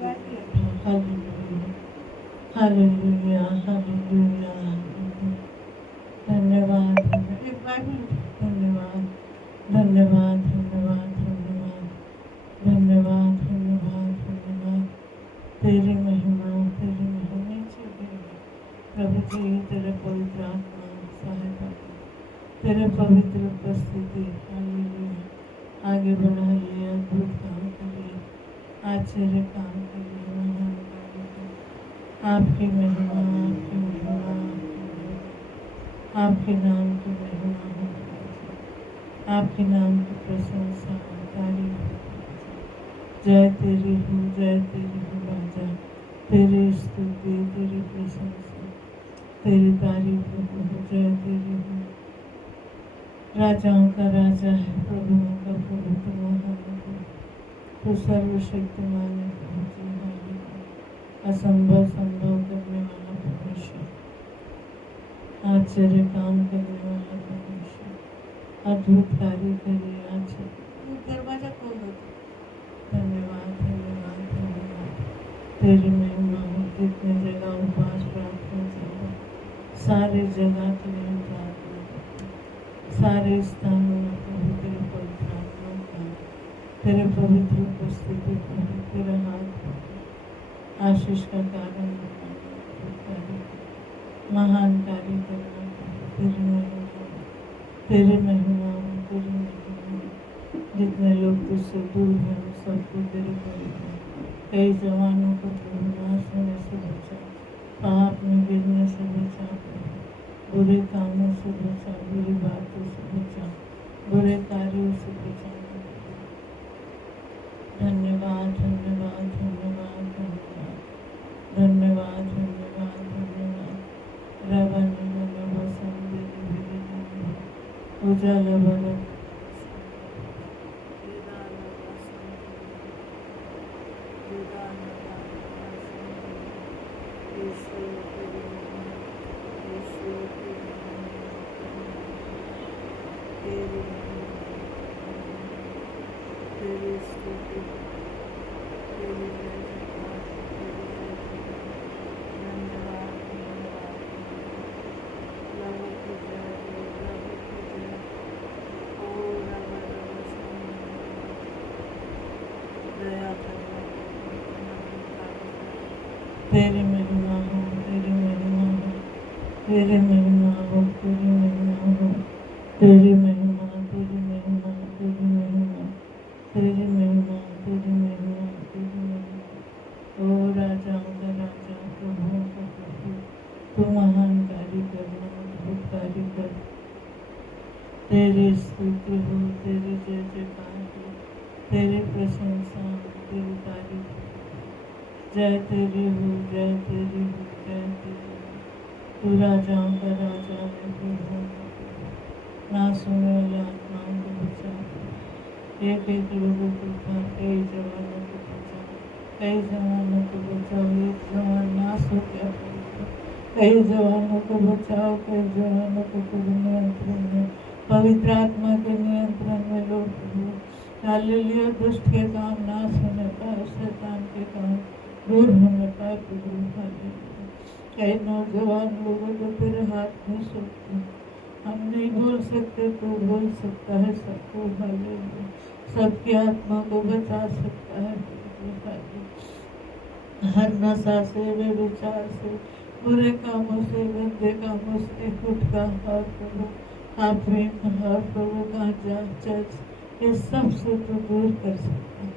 Hallelujah, hallelujah, hallelujah. धन्यवाद, एक बार भी धन्यवाद, धन्यवाद, धन्यवाद, धन्यवाद, धन्यवाद, धन्यवाद, धन्यवाद। तेरी महिमा, तेरी महिमा नीचे गिरेगी। प्रभु जी तेरे पवित्र आत्मा सहायता, तेरे पवित्र उपस्थिति, हालेलुया। आगे बढ़ाइए, अद्भुत काम करिए, आश्चर्य काम करिए, महान कार्य करिए। आपकी महिमा, आपकी महिमा, आपके नाम की महिमा हो, आपके नाम की प्रशंसा, तारीफ हो। जय तेरी हो, जय तेरी हो राजा, तेरी स्तुति, तेरी प्रशंसा, तेरी तारीफ हो, जय तेरी हो। राजाओं का राजा है, प्रभुओं का प्रभु, तू महान है, तू सर्वशक्तिमान है, असंभव संभव करने वाला परमेश्वर, आश्चर्य काम करने वाला परमेश्वर, अद्भुत कार्य करिए। आश्चर्य दरवाजा खोल दो। धन्यवाद, धन्यवाद, धन्यवाद। तेरी महिमा हो। जितने जगह उपवास प्रार्थना चल रहा, सारे जगह के लिए प्रार्थना करते, सारे स्थानों में प्रभु तेरे पवित्र आत्मा का, तेरे पवित्र उपस्थिति प्रभु, तेरा हाथ आशीष का कारण बनना, महान कार्य करना, तेरी महिमा, तेरी महिमा, तेरी महिमा। जितने लोग तुझसे दूर हैं उन सबको तेरे करीब है। कई जवानों को प्रभु नाश होने से बचा, पाप में गिरने से बचा, बुरे कामों से बचा, बुरी बातों से बचा, बुरे कार्यों से बचा। धन्यवाद, धन्यवाद, धन्यवाद, धन्यवाद, धन्यवाद, धन्यवाद, धन्यवाद। रवन उजाला बना तेरी महिमा हो, तेरी महिमा हो, तेरी महिमा हो, तेरी महिमा हो, तेरी महिमा, तेरी महिमा, तेरी महिमा, तेरी महिमा, तेरी महिमा, तेरी महिमा। ओ राजाओं का राजा, प्रभुओं का प्रभु, तू महान कार्य करना, अद्भुत कार्य कर। तेरी स्तुति हो, तेरी जय जयकार हो, तेरी प्रशंसा, तेरी तारीफ। जय तेरी हो, जय तेरी हो, जय तेरी हो। तू राजाओं का राजा है, प्रभुओं का प्रभु, ना सुनने वाले आत्माओं को बचा, एक एक लोगों को उठा, कई जवानों को बचा, कई जवानों को बचाओ। एक जवान नाश हो गया, कई जवानों को बचाओ, कई जवानों को नियंत्रण में, पवित्र आत्मा के नियंत्रण में लो प्रभु। हालेलुया। दुष्ट के काम नाश होने पाए, शैतान के काम दूर होने पाए प्रभु। हालेलुया। कई नौजवान लोगों को तेरे हाथ में सौंपते हैं, हम नहीं बोल सकते, तू बोल सकता है सबको। हालेलुया। सबकी आत्मा को बचा सकता है प्रभु। हालेलुया। हर नशा से, व्यभिचार से, बुरे कामों से, गंदे कामों से, गुटखा और प्रभु अफीम और प्रभु गांजा, चर्च, ये सब से तू दूर कर सकता है।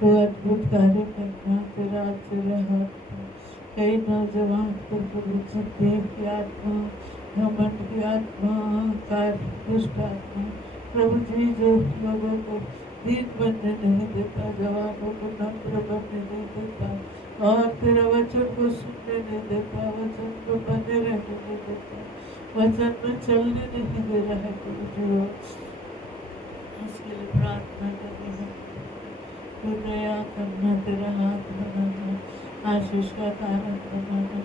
तो अद्भुत कार्य करना तेरा आश्चर्य हाथ। कई नौजवान को प्रभु जिद्दी की आत्मा, घमंड की आत्मा, अहंकार, दुष्ट आत्मा, प्रभु जी जो लोगों को दीन बनने नहीं देता, जवानों को नम्र बनने नहीं देता, और तेरा वचन को सुनने नहीं देता, वचन को बने रहने नहीं देता, वचन में चलने नहीं दे रहा है प्रभु जी। इसके लिए प्रार्थना करनी है, तू दया करना, तेरा हाथ बनाना, आशीष का कारण बनाना,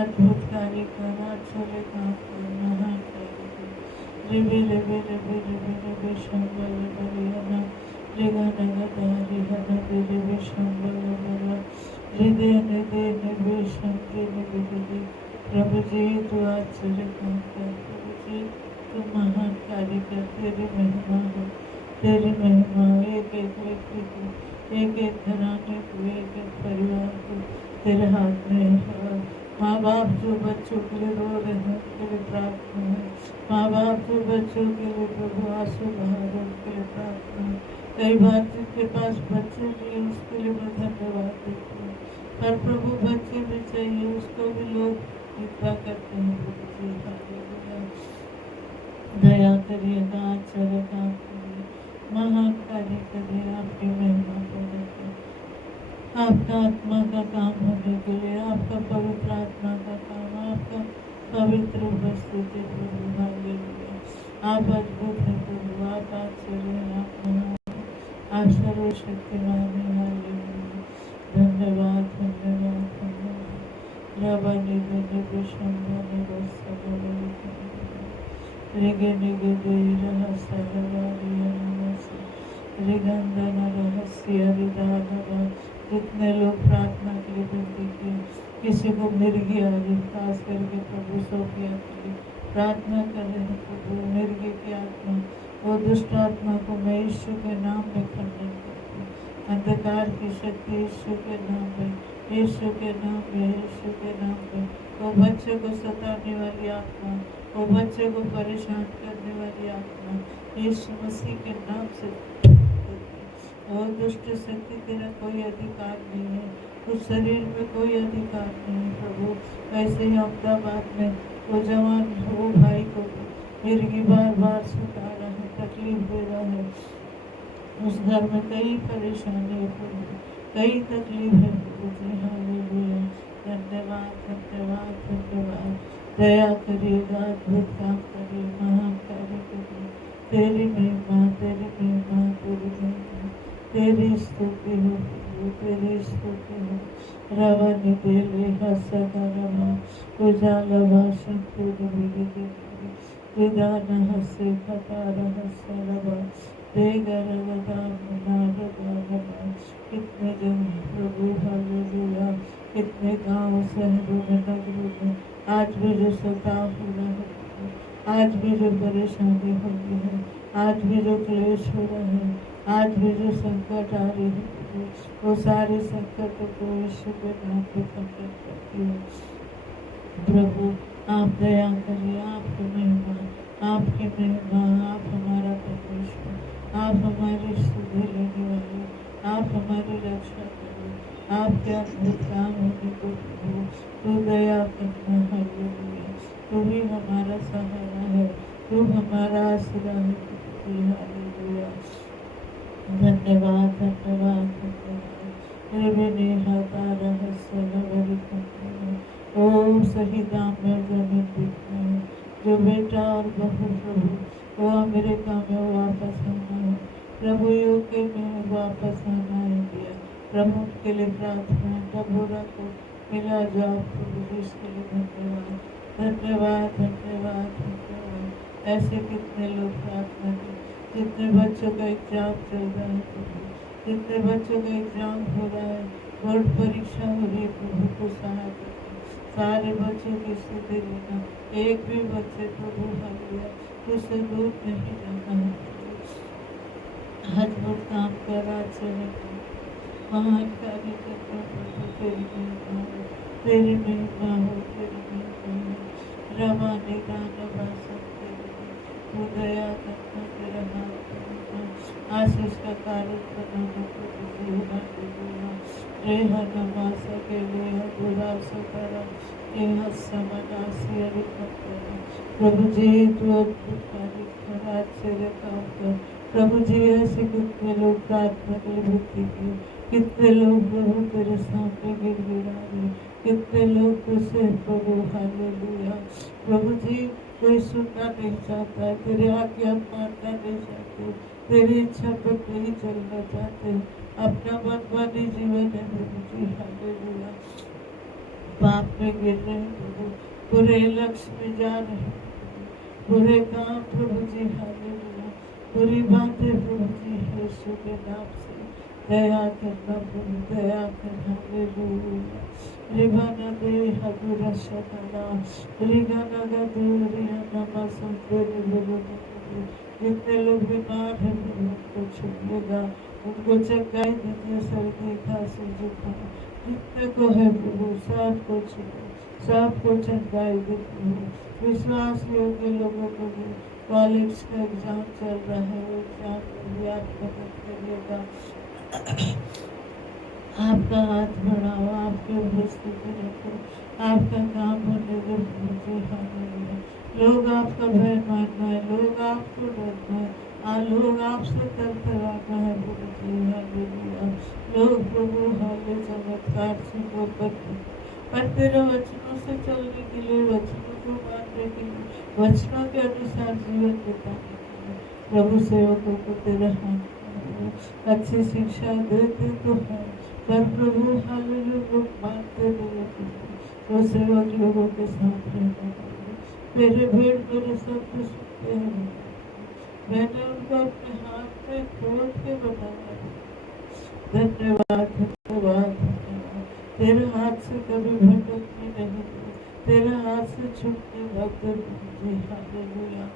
अद्भुत कार्य कर, आश्चर्य काम कर, महान कार्य कर। रिबे रिबे रिबे रिबे रिबे शंबल रिबे हना रिगा नगा दारी हना रिबे शंबल रिबे हृदय निधे निवेशम के निधि। प्रभु जी तू आश्चर्य काम कर, प्रभु जी तू महान कार्य कर, तेरी महिमा हो, तेरी महिमा हो। एक एक व्यक्ति को, एक एक घराने को, एक एक परिवार को तेरे हाथ में है। और माँ बाप जो बच्चों के लिए रो रहे हैं उनके लिए प्रार्थना है। माँ बाप जो बच्चों के लिए प्रभु आंसू बहा रहे उनके लिए प्रार्थना है। कई बार जिनके पास बच्चे भी हैं उसके लिए मैं धन्यवाद देती हूँ, पर प्रभु बच्चे भी चाहिए उसको भी लोग कृपा करते हैं। प्रभु जी हालेलुया, दया करिएगा, आश्चर्य काम करिए, महान कार्य करिए, आपकी महिमा करिए। आपका आत्मा का काम होने के लिए, आपका पवित्र आत्मा का काम, आपका पवित्र उपस्थिति प्रभु हालेलुया। आप अद्भुत हैं प्रभु, आप आश्चर्य हैं, आप महान, आप सर्वशक्तिमान हैं। हालेलुया, धन्यवाद धन्यवाद धन्यवाद। रबा निधि निधि शंभा निधि सगल ऋगे निगे देई रहस्य रवारिया नमस्ते ऋगंधन रहस्य हृदय। जितने लोग प्रार्थना के लिए विनती की, किसी को मिर्गी आ रही, खास करके प्रभु सोफिया के लिए प्रार्थना कर रहे हैं। प्रभु मिर्गी की आत्मा, वो दुष्ट आत्मा को मैं यीशु के नाम में खंडन करती हूँ। अंधकार की शक्ति यीशु के नाम में, यीशु के नाम में, यीशु के नाम में। वो बच्चे को सताने वाली आत्मा, वो बच्चे को परेशान करने वाली आत्मा यीशु मसीह के नाम से, और दुष्ट शक्ति तेरा कोई अधिकार नहीं है, उस शरीर में कोई अधिकार नहीं है। प्रभु ऐसे ही अहमदाबाद में वो जवान वो भाई को मिर्गी बार बार सता रहा है, तकलीफ दे रहा है। उस घर में कई परेशानी है प्रभु, कई तकलीफ है प्रभु जी हालेलुया। धन्यवाद धन्यवाद धन्यवाद, दया करिएगा, अद्भुत काम करिए, महान कार्य करिए। तेरी महिमा तेरी महिमा तेरी महिमा, तेरी स्तुति हो प्रभु, तेरी स्तुति हो। रवा निदेले हसका रवा उजाला भाषण पूर्ण विधि विधान हसे खतार हसा रवा देगर वदाम नारदा रवा। कितने जन प्रभु हालेलुया, कितने गांव शहरों में नगरों में आज भी जो सताव हो रहा है, आज भी जो परेशानी हो रही है, आज भी जो क्लेश हो रहा है, आज भी जो संकट आ रही है, वो सारे संकटों को यीशु के नाम पे खंडन करती हूँ। प्रभु आप दया करिए, आपकी महिमा, आपकी महिमा, आप हमारा परमेश्वर, आप हमारी सुधि लेने वाले, आप हमारी रक्षा करो, आपके अद्भुत काम होने को प्रभु तू दया करना। हालेलुया, तू ही हमारा सहारा है, तू हमारा आसरा है। हालेलुया, धन्यवाद धन्यवाद धन्यवाद। ओ सही दाम में जमीन बिकना है, जो बेटा और बहू प्रभु वो अमेरिका में वापस आना है, प्रभु यूके में वापस आना है, इंडिया प्रभु के लिए प्रार्थना है। डबोरा को मिला जाओ प्रभु, जिसके लिए धन्यवाद धन्यवाद धन्यवाद धन्यवाद। ऐसे कितने लोग प्रार्थना कर, जितने बच्चों का एग्जाम चल रहा है प्रभु, जितने बच्चों का एग्जाम हो रहा है, बोर्ड परीक्षा हो रही है प्रभु को सहायता कर, सारे बच्चों की स्थिति लेना, एक भी बच्चे प्रभु हालेलुया तुझसे दूर नहीं जाना है। अद्भुत काम कर, आश्चर्य महान कार्य कर प्रभु, तेरी महिमा हो, तेरी महिमा हो, तेरी महिमा हो। रमा निदान भाषण तू दया करना, तेरा नाम करना, आशीष का कारण बनाना प्रभु जी हालेलुया। रेह नमासा के लिए बुरा सकारा यह समनासी अरिकतरा। प्रभु जी तू अद्भुत कार्य कर, आश्चर्य काम कर प्रभु जी। ऐसे कितने लोग प्रार्थना के लिए भक्ति की, कितने लोग प्रभु तेरे सामने गिड़गिड़ा रहे, कितने लोग तुझसे प्रभु हालेलुया। प्रभु जी कोई सुनना नहीं चाहता है, तेरे आज्ञा मानना नहीं चाहते, तेरी इच्छा पर नहीं चलना चाहते, अपना मनमानी जीवन है प्रभु जी हालेलुया। पाप में गिर रहे प्रभु, बुरे लक्ष्य में जा रहे प्रभु, बुरे काम प्रभु जी हालेलुया, बुरी बातें प्रभु जी यीशु के नाम से दया करना प्रभु, दया करना। हालेलुया। रिबाना दे हदुरा शकाना, रिगाना गा दूरिया नमा सुंदर बुरुना। जितने लोग बीमार हैं प्रभु उनको छुइएगा, उनको चंगाई दीजिए, सर्दी खांसी जुकाम जितने को है प्रभु सबको छुए, सबको चंगाई दे प्रभु। विश्वास योग्य लोगों को भी, कॉलेज का एग्जाम चल रहा है, वो एग्जाम में भी आप मदद करिएगा। आपका हाथ बढ़ाओ, आपके उपस्थिति रखो, आपका काम होने दो प्रभु। हालेलुया। लोग आपका भय मानना है, लोग आपको डरना है, लोग आपसे तरतराना है प्रभु जी। हालेलुया। लोग प्रभु हाले चमत्कार से पर तेरे वचनों से चलने के लिए, वचनों को मानने के लिए, वचनों के अनुसार जीवन बिताने के लिए प्रभु सेवकों को तेरे हाथ अच्छी शिक्षा देते तो है, पर प्रभु हालेलुया लोग मानते नहीं प्रभु। वो सेवक लोगों के साथ रहना प्रभु। तेरे भेड़ मेरे शब्द सुनते हैं, मैंने उनको अपने हाथ में खोल के बनाया। धन्यवाद धन्यवाद धन्यवाद। तेरे हाथ से कभी भटकने नहीं दे, तेरे हाथ से छूटने मत दे प्रभु जी। हालेलुया।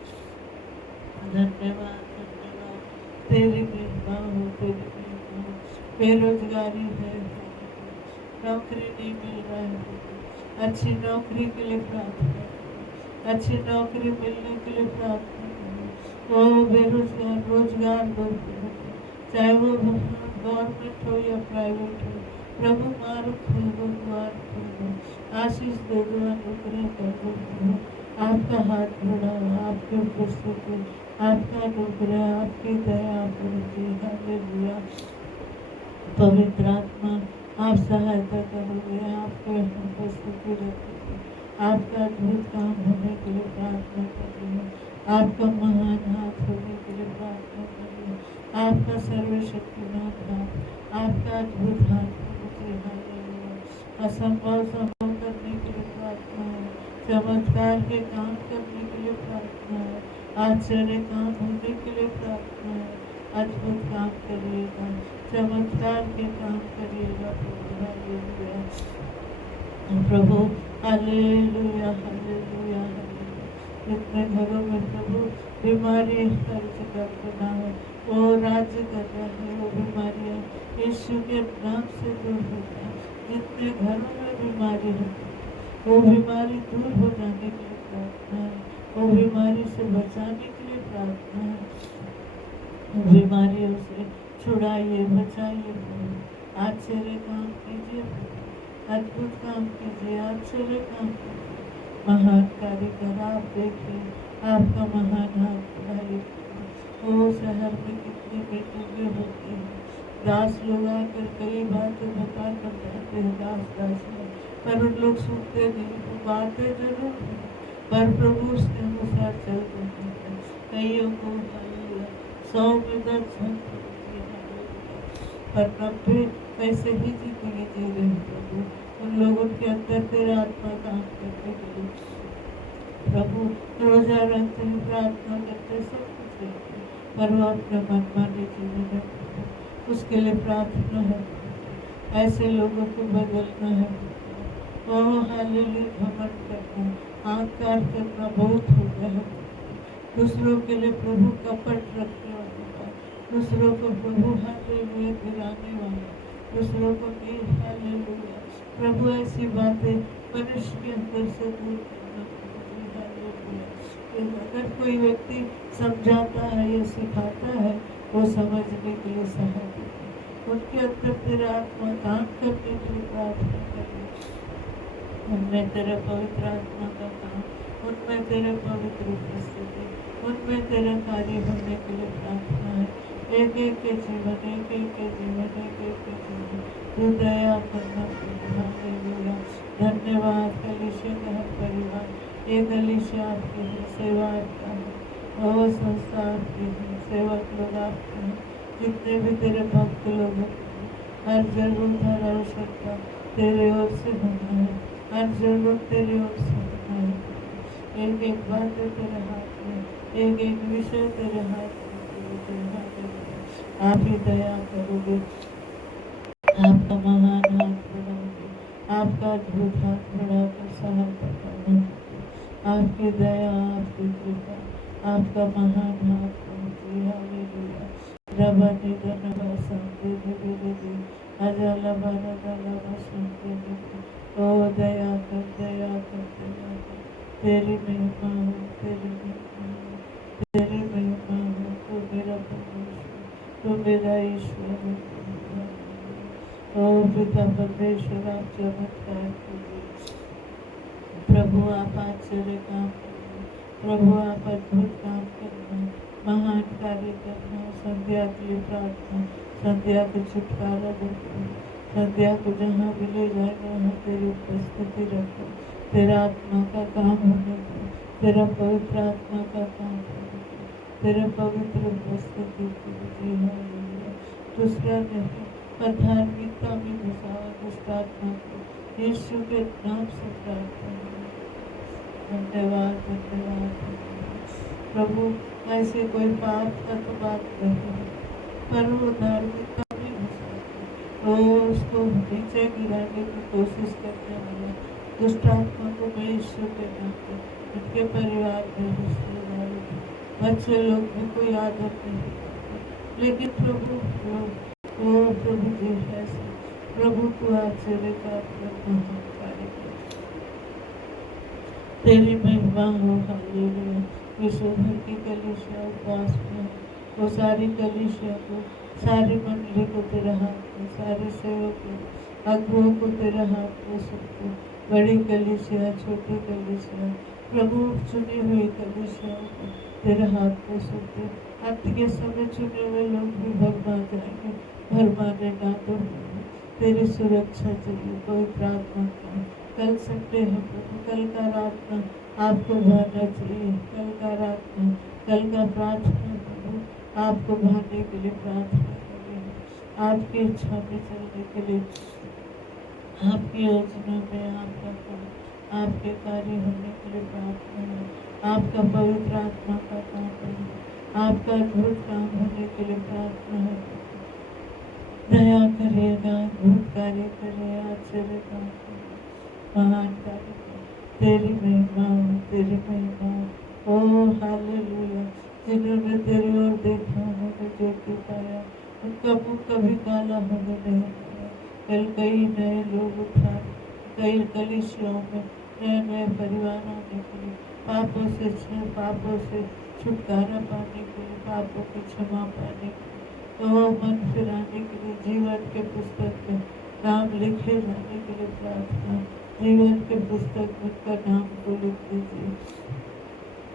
धन्यवाद धन्यवाद। तेरी महिमा हो, तेरी महिमा हो। बेरोजगारी है, नौकरी नहीं मिल रहा है प्रभु, अच्छी नौकरी के लिए प्रार्थना करो, अच्छी नौकरी मिलने के लिए प्रार्थना करो। वो बेरोजगार रोजगार दो प्रभु, चाहे वो गवर्नमेंट हो या प्राइवेट हो प्रभु। मारो खोल दो, द्वार खोल दो, आशीष दे दो, अनुग्रह कर दो प्रभु। आपका हाथ बढ़ाओ, आपकी उपस्थिति, आपका अनुग्रह, आपकी दया प्रभु जी। हालेलुया। पवित्र आत्मा आप सहायता करोगे, आपके उपस्थिति रखोगे, आपका अद्भुत काम होने के लिए प्रार्थना कर रही हूँ, आपका महान हाथ होने के लिए प्रार्थना कर रही हूँ, आपका सर्वशक्तिमान हाथ, आपका अद्भुत हाथ मुझे। हालेलुया। असंभव संभव करने के लिए प्रार्थना है, चमत्कार के काम करने के लिए प्रार्थना है, आश्चर्य काम होने के लिए प्रार्थना है। अद्भुत काम करिएगा, चमत्कार के काम करिएगा प्रभु। हालेलुया प्रभु। Hallelujah hallelujah hallelujah. जितने घरों में प्रभु बीमारी हर जगह बना है, वो राज्य कर रहा है, वो बीमारियाँ यीशु के नाम से दूर हो जाए। जितने घरों में बीमारी है वो बीमारी दूर हो जाने के लिए प्रार्थना है, वो बीमारी से बचाने के लिए प्रार्थना है। बीमारियों से छुड़ाइए, बचाइए प्रभु। आश्चर्य काम कीजिए प्रभु, अद्भुत काम कीजिए, आश्चर्य काम कीजिए। महान कारीगर आप देखिए, आपका महान हाथ बढ़ाइए। वो शहर में कितनी मीटिंगें होती हैं, दास लोग आकर कई बातें बता कर जाते हैं, दास पर उन लोग सुनते नहीं। वो बातें जरूर हैं पर प्रभु उसके अनुसार चलते हैं। कईयों को 100 में 10 पर 90 कैसे ही जिंदगी जी रहे प्रभु। उन लोगों के अंदर तेरा आत्मा काम करने के लिए प्रभु रोजा रखते हैं, प्रार्थना करते, सब कुछ करते, पर वो अपने मन माने जीवन है प्रभु। उसके लिए प्रार्थना है, ऐसे लोगों को बदलना है। Oh hallelujah. घमंड करना, अहंकार करना बहुत हो गया है। दूसरों के लिए प्रभु कपट रखने वाले का, दूसरों को प्रभु हालेलुया गिराने वाला, दूसरों को हालेलुया प्रभु ऐसी बातें मनुष्य के अंदर से दूर करना। अगर कोई व्यक्ति समझाता है या सिखाता है, वो समझने के लिए सहायता है। उनके अंदर तेरा आत्मा काम करने के लिए प्रार्थना करें, उनमें तेरे पवित्र आत्मा का काम, उनमें तेरे पवित्र उपस्थिति, उनमें तेरा कार्य होने के लिए प्रार्थना है। एक एक के जीवन, एक एक के जीवन, एक एक के जीवन तू दया करना प्रभु। हालेलुया। धन्यवाद। कलीसिया का हर परिवार, ये कलीसिया आपकी है, सेवा आपका है, और संस्था आपकी है, सेवक लोग आपके हैं। जितने भी तेरे भक्त लोग हैं, हर जरूरत हर आवश्यकता तेरे ओर से होना है, हर जरूरत तेरे ओर से होना है। एक एक बात तेरे हाथ में, एक एक विषय तेरे हाथ में। आप ही दया करोगे, अद्भुत हाथ बढ़ाकर सहायता करना, आपकी दया, आपकी कृपा, आपका महान हाथ प्रभु जी। हालेलुया। रबा निधन संते दे अजला बना दला संते दे। ओ दया कर, दया कर, दया कर। तेरी महिमा हो, तेरी महिमा हो, तेरी महिमा हो। तू मेरा परमेश्वर, तू मेरा ईश्वर है प्रभु। ओ पिता परमेश्वर, आप चमत्कार कीजिए प्रभु, आप आश्चर्य काम करना प्रभु, आप अद्भुत काम करना, महान कार्य करना। संध्या के लिए प्रार्थना, संध्या को छुटकारा देना, संध्या को जहाँ भी ले जाएगा वहाँ तेरी उपस्थिति रखो, तेरा आत्मा का काम होने दो, तेरा पवित्र आत्मा का काम होने दो, तेरा पवित्र उपस्थिति जी। हालेलुया। दूसरा नहीं पर धार्मिकता में घुसाओ दुष्ट आत्मा को, यीशु के नाम से प्रार्थना। धन्यवाद, धन्यवाद, धन्यवाद प्रभु। ऐसे कोई पाप का तो बात नहीं है, पर वो धार्मिकता में घुसा वो उसको नीचे गिराने की कोशिश करने वाला दुष्ट आत्मा को मैं यीशु के नाम पे, उनके परिवार में रिश्तेदारों में बच्चे लोग भी कोई आदत नहीं करते, लेकिन प्रभु वो प्रभु जी ऐसे प्रभु को आश्चर्य का महान कार्य कर, तेरी महिमा हो। हालेलुया। विश्व भर की कलीसिया उपवास में, वो सारी कलीसिया को, सारी मंडली को तेरा हाथ में, सारे सेवकों अगुओं को तेरा हाथ में, सबको, बड़ी कलीसिया, छोटी कलीसिया, प्रभु चुनी हुई कलीसिया को तेरे हाथ में सौंपते। अंत के समय चुने हुए लोग भी भरमा जाएंगे, भरमाने ना दो, तेरी सुरक्षा चाहिए। पवित्र आत्मा का कल संडे है प्रभु, कल का रात में आपको भाना चाहिए, कल का रात में, कल का प्रार्थना प्रभु आपको भाने के लिए प्रार्थना करें, आपकी इच्छा में चलने के लिए, आपकी योजना में आपका काम, आपके कार्य होने के लिए प्रार्थना है, आपका पवित्र आत्मा का काम है, आपका अद्भुत काम होने के लिए प्रार्थना है। दया करिएगा, अद्भुत कार्य करिए, आश्चर्य काम करिए, महान कार्य तेरी महिमा हो, तेरी महिमा हो। ओ हालेलुया। जिन्होंने तेरी ओर देखा उन्होंने ज्योति पाया, उनका मुख कभी काला होने नहीं पाया। कल कई नए लोग उठा, कई कलीसियाओं में नए नए परिवार आने के लिए, पापों से छुटकारा पाने के लिए, पापों की क्षमा पाने के लिए, तो मन फिराने के लिए, जीवन के पुस्तक में नाम लिखे जाने के लिए प्रार्थना, जीवन के पुस्तक में उनका नाम को लिख दीजिए,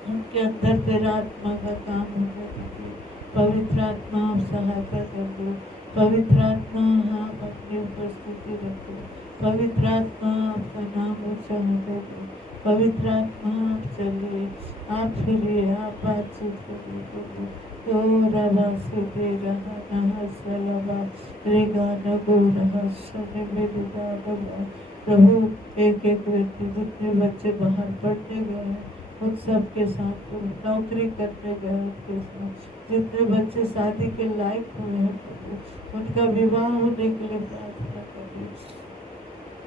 उनके अंदर तेरा आत्मा का काम होने दीजिए। पवित्र आत्मा आप सहायता कर दो, पवित्र आत्मा आप अपनी उपस्थिति रखो, पवित्र आत्मा आपका नाम ऊंचा होने दो, पवित्र आत्मा आप चलिए, आप फिरिए, आप बातचीत करिए प्रभु। तो रवा से दे रहा नहा सलवा रेगा नगो रहा शनि बेरुगा रवा। प्रभु एक एक व्यक्ति, जितने बच्चे बाहर पढ़ने गए हैं उन सब के साथ, नौकरी करने गए उनके साथ, जितने बच्चे शादी के लायक हुए हैं प्रभु उनका विवाह होने के लिए प्रार्थना करिए,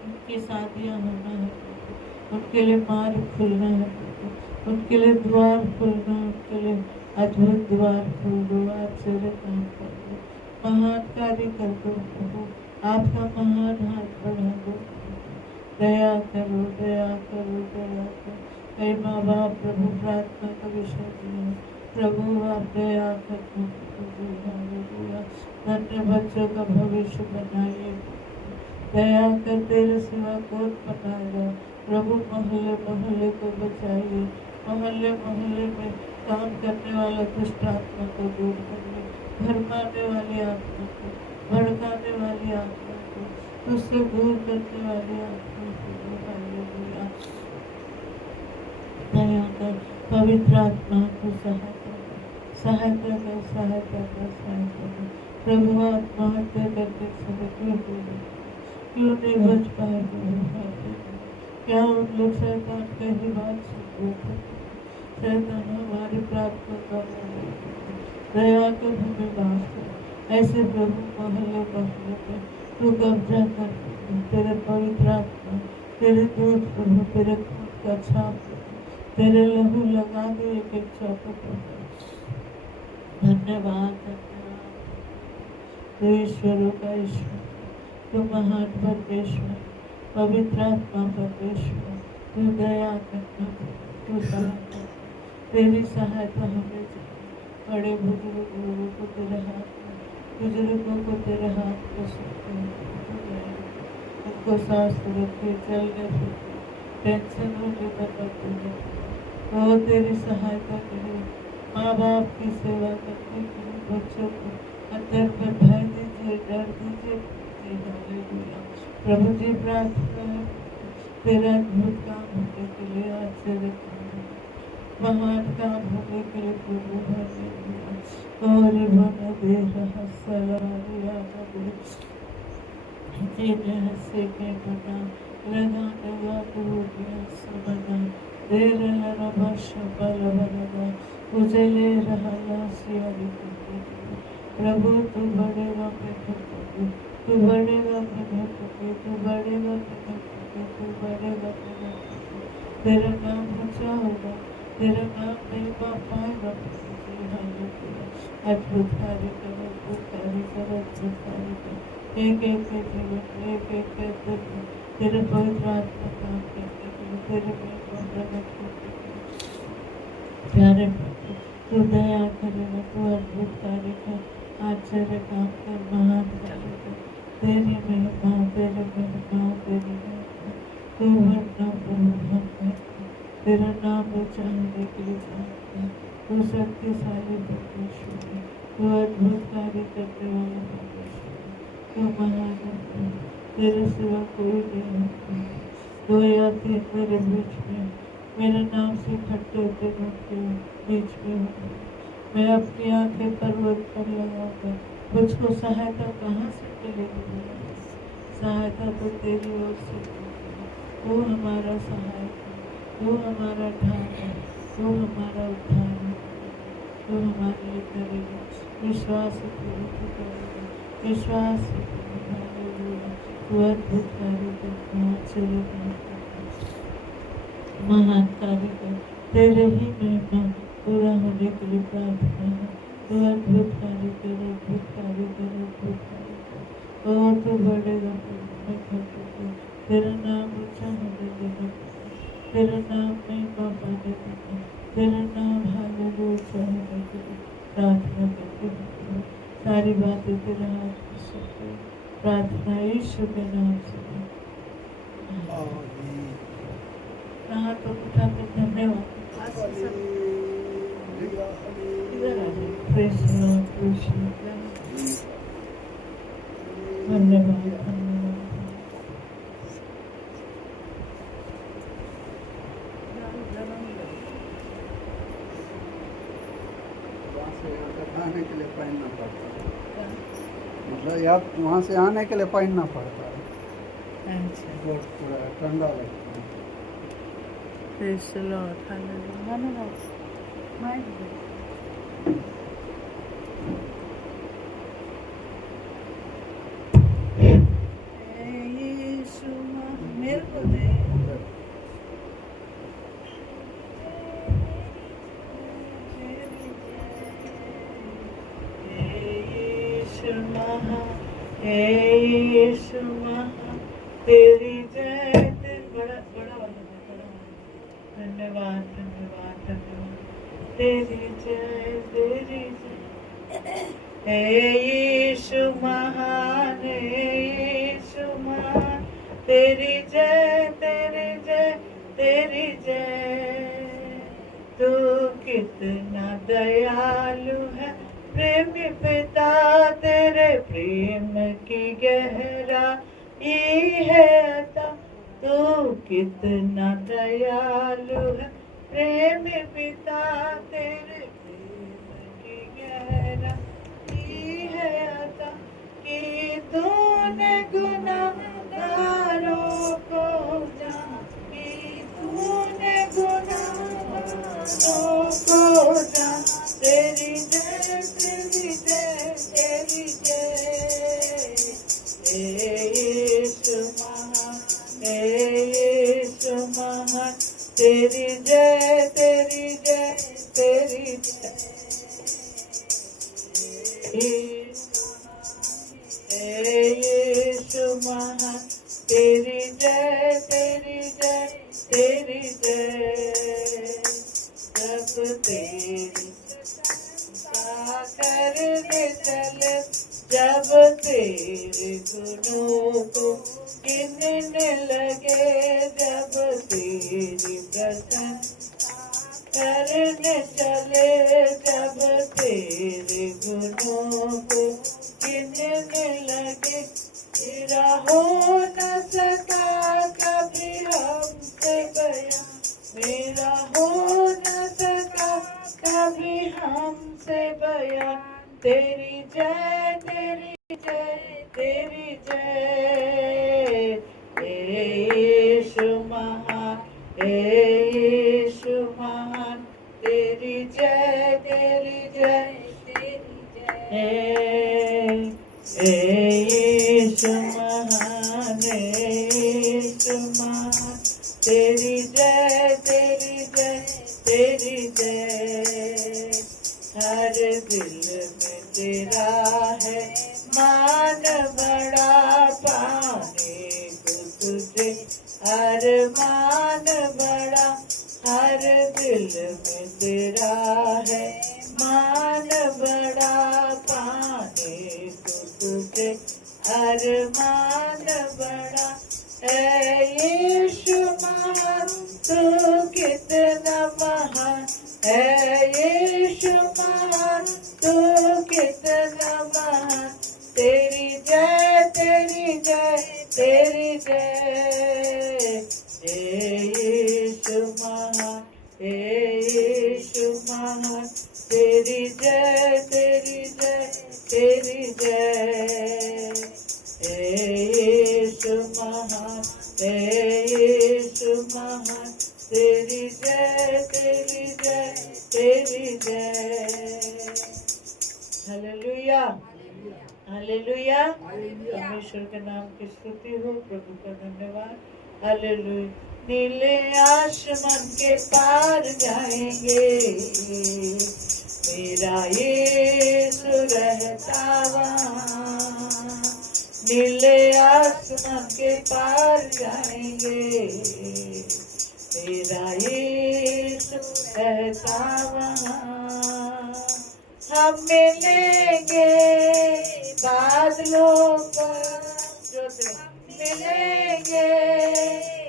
उनकी शादियां होना है प्रभु, उनके लिए मार्ग खुलना है प्रभु, उनके लिए द्वार खुलना, उनके लिए अद्भुत द्वार खोल दो, आश्चर्य काम कर दो, महान कार्य कर दो प्रभु, आपका महान हाथ बढ़ा दो, दया करो, दया करो, दया करो। कई माँ बाप प्रभु प्रार्थना का विषय दिए, प्रभु आप दया करना प्रभु। हालेलुया। धन्य बच्चों का भविष्य बनाइए, दया कर, तेरे सिवा कौन बनाएगा प्रभु। मोहल्ले मोहल्ले को बचाइए, मोहल्ले मोहल्ले में काम करने वाला दुष्ट आत्मा को दूर करिए, भरमाने वाली आत्मा को, भड़काने वाली आत्मा को, तुझसे दूर करने वाली आत्मा को। हालेलुया। दया कर, पवित्र आत्मा को सहायता कर, सहायता कर, सहायता कर, सहायता कर प्रभु। आत्महत्या करके समय क्यों नहीं बच पाए प्रभु? क्या उन लोग शैतान का ही बात सुन रहे थे? शैतान हमारी प्रार्थना कर रहे थे, दया कर हमें माफ कर। ऐसे प्रभु मोहल्ले मोहल्ले में तू कब्जा कर, तेरे पवित्र आत्मा तेरे दूध प्रभु, तेरे खून का छाप, तेरे लहू लगा दे एक एक चौकों पर। धन्यवाद धन्यवाद। तू ईश्वरों का ईश्वर, तू महान परमेश्वर, पवित्र आत्मा परमेश्वर, तू दया करना, तू सहायता, तेरी सहायता हमें चाहिए। बड़े बुजुर्ग लोगों को तेरे हाथ में, बुजुर्गों को तेरे हाथ में सौंपते हैं, तू दया कर। उनको सांस रखे, चलने फिरने, टेंशन होने पर मत देने। वो तेरी सहायता करे। माँ बाप की सेवा करने के लिए बच्चों को अंदर में भय दीजिए, डर दीजिए। हालेलुया। प्रभु जी प्रार्थना है तेरा अद्भुत काम होने के लिए, आश्चर्य काम, महान काम होने के लिए प्रभु हालेलुया। और बना दे रहा सलारिया दे जीने हंसे के बना लगाने वाले हो गया सबना दे रहा रबा शबल बना तुझे ले रहा लासियारी करके। प्रभु तू बढ़ेगा मैं घटूंगी, तू बढ़ेगा मैं घटूंगी, तू बढ़ेगा मैं घटूंगी, तू बढ़ेगा मैं घटूंगी। तेरा नाम ऊंचा होगा, तेरा नाम महिमा पाएगा प्रभु जी। हालेलुया। अद्भुत कार्य करो, अद्भुत कार्य करो, अद्भुत कार्य करो। एक एक के जीवन में, एक एक के दिल में तेरे पवित्र आत्मा काम करने के लिए, तेरे महिमा प्रकट करने के लिए। प्यारे प्रभु तू दया करेगा, तू अद्भुत कार्य कर, आश्चर्य काम कर, महान कार्य कर। तेरी महिमा, तेरी महिमा, तेरी महिमा। तू बनना प्रभु हम तेरा नाम ऊंचा होने के लिए प्रार्थना। तू शक्तिशाली परमेश्वर है, तू अद्भुत कार्य करने वाला परमेश्वर है, तू महान है। तेरे सिवा कोई नहीं है। दो या तीन मेरे बीच में, मेरे नाम से इकट्ठे होते उनके बीच में हूँ। मैं अपनी आंखें पर्वत पर लगाकर मुझको सहायता कहाँ से मिलेगी? सहायता तो तेरी ओर से मिलेगी। तू हमारा सहायक है, तू हमारा ढाल है, तू हमारा उद्धार है। तू हमारे लिए करेगा, विश्वास से प्रभु तू करेगा, विश्वास से प्रभु। हालेलुया। तू अद्भुत कार्य करता है, आश्चर्य करता है, महान कार्य कर। तेरे ही महिमा पूरा होने के लिए प्रार्थना है। तू अद्भुत कार्य कर, अद्भुत कार्य कर, अद्भुत कार्य कर। और तू बढ़ेगा प्रभु, मैं घटूंगी। तेरा नाम ऊंचा होने देना, तेरा नाम महिमा पाने देना, तेरा नाम हालेलुया ऊंचा होने के लिए प्रार्थना करते हैं। सारी बातें तेरे हाथ में सौंपे, प्रार्थना यीशु के नाम से। कहाँ तो उठाकर धन्यवाद। इधर आ जाए। Praise Lord, praise Lord. धन्यवाद धन्यवाद। आने के लिए पहनना पड़ता है, मतलब यार वहाँ से आने के लिए पहनना पड़ता है। अच्छा। बहुत पूरा ठंडा लगता है। Praise Lord, hallelujah. यीशु मेरे को दे। यीशु महा तेरी जय। बड़ा बड़ा वाला, धन्यवाद धन्यवाद धन्यवाद। तेरी जय, तेरी जय। हे यीशु महान, यीशु महान, तेरी जय, तेरी जय, तेरी जय। तू कितना दयालु है प्रेमी पिता, तेरे प्रेम की गहराई है अता। तू कितना दयालु है प्रेमी पिता, तेरे प्रेम की गहराई है अता। कि तूने गुनाहगारों को जाना, कि तूने गुनाहगारों को जाना। तेरी जय, तेरी जय, तेरी जय। हे यीशु महान, हे तेरी जय तेरी जय तेरी जय। यीशु महान तेरी जय तेरी जय तेरी जय। जब तेरी करने चले, जब तेरे गुणों को गिनने लगे, जब तेरी प्रशंसा करने चले, जब तेरे गुणों को गिनने लगे, तेरा हो न सका कभी हमसे बयां, मेरा हो न सका कभी हमसे बयां। तेरी जय तेरी जय तेरी जय। यीशु महान यीशु महान तेरी जय तेरी जय तेरी जय। यीशु महान यीशु महान तेरी जय तेरी जय तेरी जय। हर दिल में तेरा है मान बड़ा, पाने को तुझे अरमान बड़ा। हर दिल में तेरा है मान बड़ा, पाने को तुझे अरमान बड़ा। है यीशु महान तू कितना महान, है यीशु महान तू कितना महान। तेरी जय तेरी जय तेरी जय। यीशु महान यीशु महान तेरी जय तेरी जय तेरी जय। यीशु महान यीशु महान तेरी जय तेरी जय तेरी जय। Hallelujah hallelujah. परमेश्वर के नाम की स्तुति हो, प्रभु का धन्यवाद। हालेलुया। नीले आसमान के पार जाएंगे, मेरा यीशु रहता वहाँ। नीले आसमान के पार जाएंगे, मेरा यीशु रहता वहाँ। हम मिलेंगे बादलों पर, मिलेंगे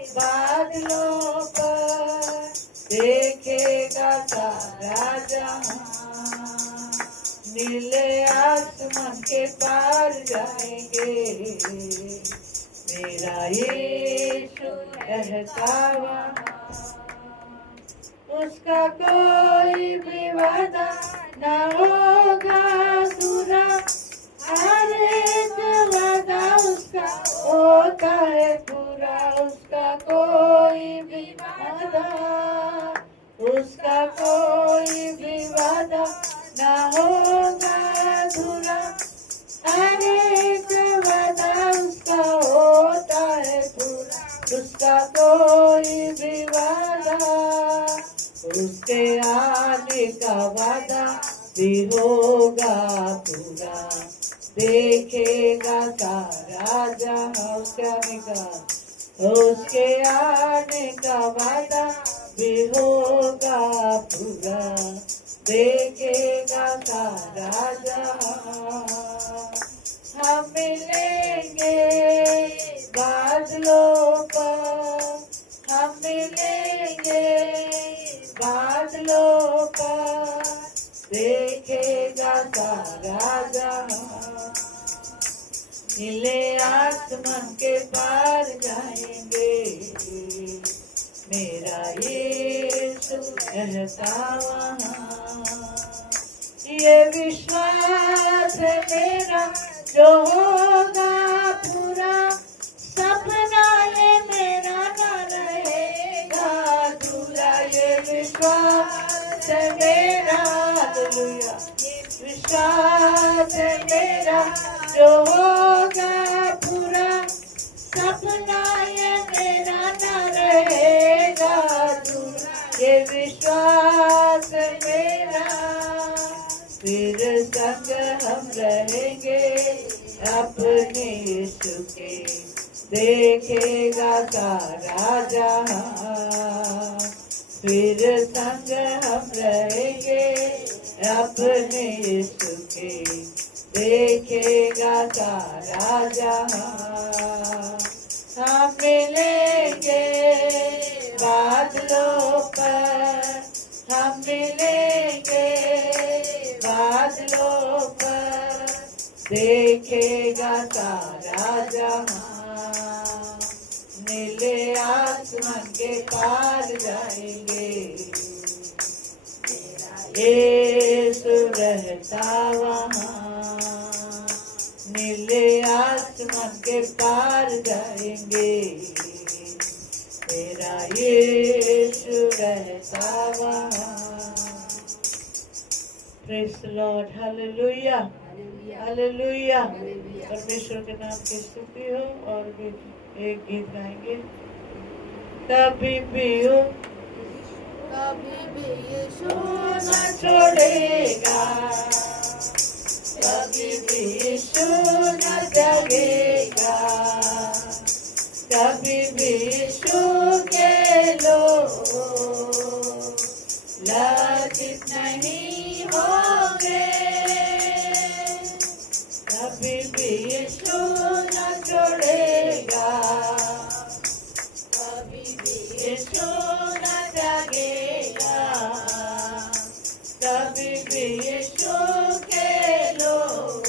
बादलों पर, देखेगा सारा जहां। नीले आसमान के पार जाएंगे, मेरा यीशु रहता वहाँ। उसका कोई भी वादा न होगा पूरा, हर एक वादा उसका होता है पूरा। उसका कोई भी वादा, उसका कोई भी वादा न होगा अधूरा, हर एक वादा उसका होता है पूरा। उसका कोई भी वादा, उसके आने का वादा भी होगा पूरा, देखेगा सारा जहां। उसके आने का वादा भी होगा पूरा, देखेगा सारा जहां। हम मिलेंगे बादलों पर, हम मिलेंगे बादलों पर, देखेगा सारा जहां। नीले आसमान के पार जाएंगे, मेरा यीशु रहता वहाँ। ये विश्वास है मेरा जो होगा पूरा, सपना ये मेरा न रहेगा अधूरा। ये विश्वास है मेरा, हालेलुया, विश्वास है मेरा जो होगा पूरा, सपना ये मेरा न रहेगा अधूरा। यीशु के देखेगा सारा जहां। फिर संग हम रहेंगे अपने यीशु के देखेगा सारा जहां। हम मिलेंगे बादलों पर, हम मिलेंगे बादलों पर, देखेगा सारा जहां। नीले आसमान के पार जाएंगे, यीशु रहता वहाँ। नीले आसमान के पार जाएंगे, मेरा यीशु रहता वहाँ। Praise the Lord, hallelujah hallelujah. परमेश्वर के नाम की स्तुति हो। और भी एक गीत गाएंगे, कभी भी हो कभी भी यीशु न छोड़ेगा, कभी भी यीशु न जगेगा, कभी भी यीशु के लोग लज्जित नहीं होंगे, कभी भी यीशु न छोड़ेगा, कभी भी यीशु न जगेगा, कभी भी यीशु के लोग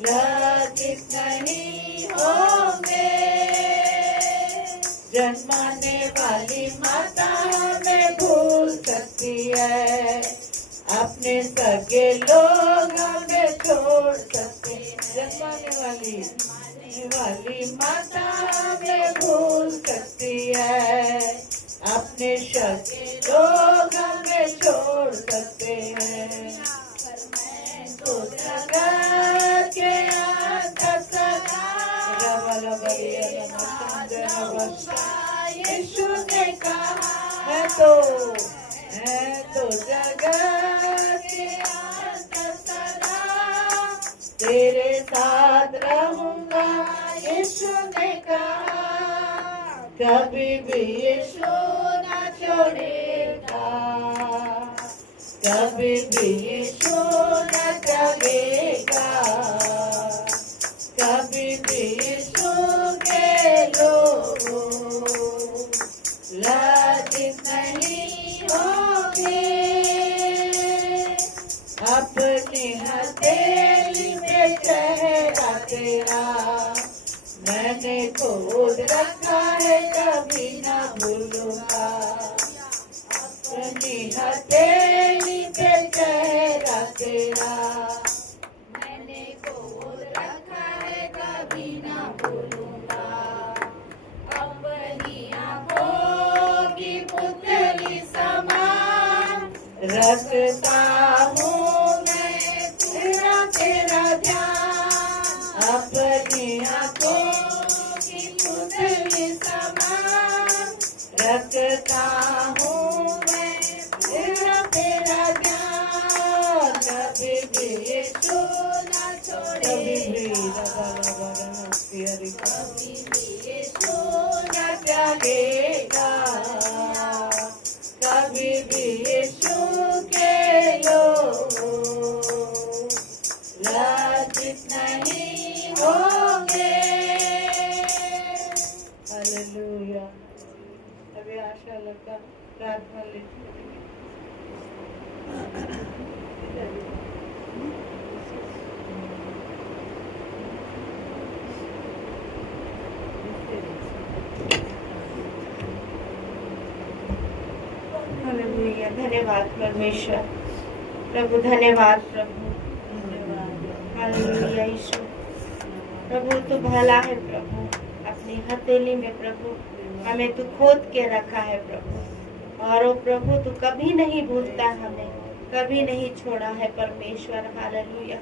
लज्जित नहीं होंगे। जन्माने वाली माता हमें भूल सकती है, अपने सगे लोग हमें छोड़ सकते हैं। जन्माने वाली माता हमें भूल सकती है, अपने सगे लोग हमें छोड़ सकते हैं। तो जगत के अंत सदा यीशु ने कहा है, तो जगत के अंत सदा तेरे साथ रहूंगा, यीशु ने कहा। कभी भी यीशु न छोड़ेगा, कभी भी यीशु न जगेगा, कभी भी यीशु के लोग लज्जित नहीं होंगे। अपनी हथेली में चेहरा तेरा मैंने खोद रखा है, कभी ना भूलूंगा। अपनी हथेली पे चेहरा तेरा मैंने खोद रखा है, कभी ना भूलूंगा। अपनी आँखों की पुतली समान रखता हूँ मैं तेरा ध्यान। अपनी आँखों की पुतली समान रखता हूँ मैं तेरा ध्यान। कभी भी यीशु न छोड़े, कभी भी कभी भी यीशु न जागेगा, कभी भी यीशु के लोग लज्जित नहीं होंगे। हालेलुया। अभी आशा लगा प्रार्थना ले हालेलुया। धन्यवाद परमेश्वर, प्रभु धन्यवाद प्रभु, हालेलुया यीशु। प्रभु तू भला है प्रभु, अपनी हथेली में प्रभु हमें तू खोद के रखा है प्रभु। और ओ प्रभु तू कभी नहीं भूलता, हमें कभी नहीं छोड़ा है परमेश्वर। हालेलुया।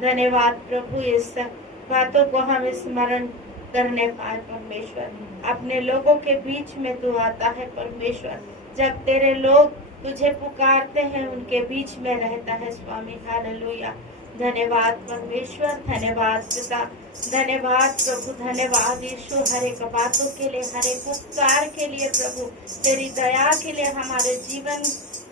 धन्यवाद प्रभु, ये सब बातों को हम स्मरण करने पाए परमेश्वर। अपने लोगों के बीच में तू आता है परमेश्वर, जब तेरे लोग तुझे पुकारते हैं उनके बीच में रहता है स्वामी। हालेलुया। धन्यवाद परमेश्वर, धन्यवाद पिता, धन्यवाद प्रभु, धन्यवाद यीशु हर एक बातों के लिए, हर एक उपकार के लिए प्रभु, तेरी दया के लिए, हमारे जीवन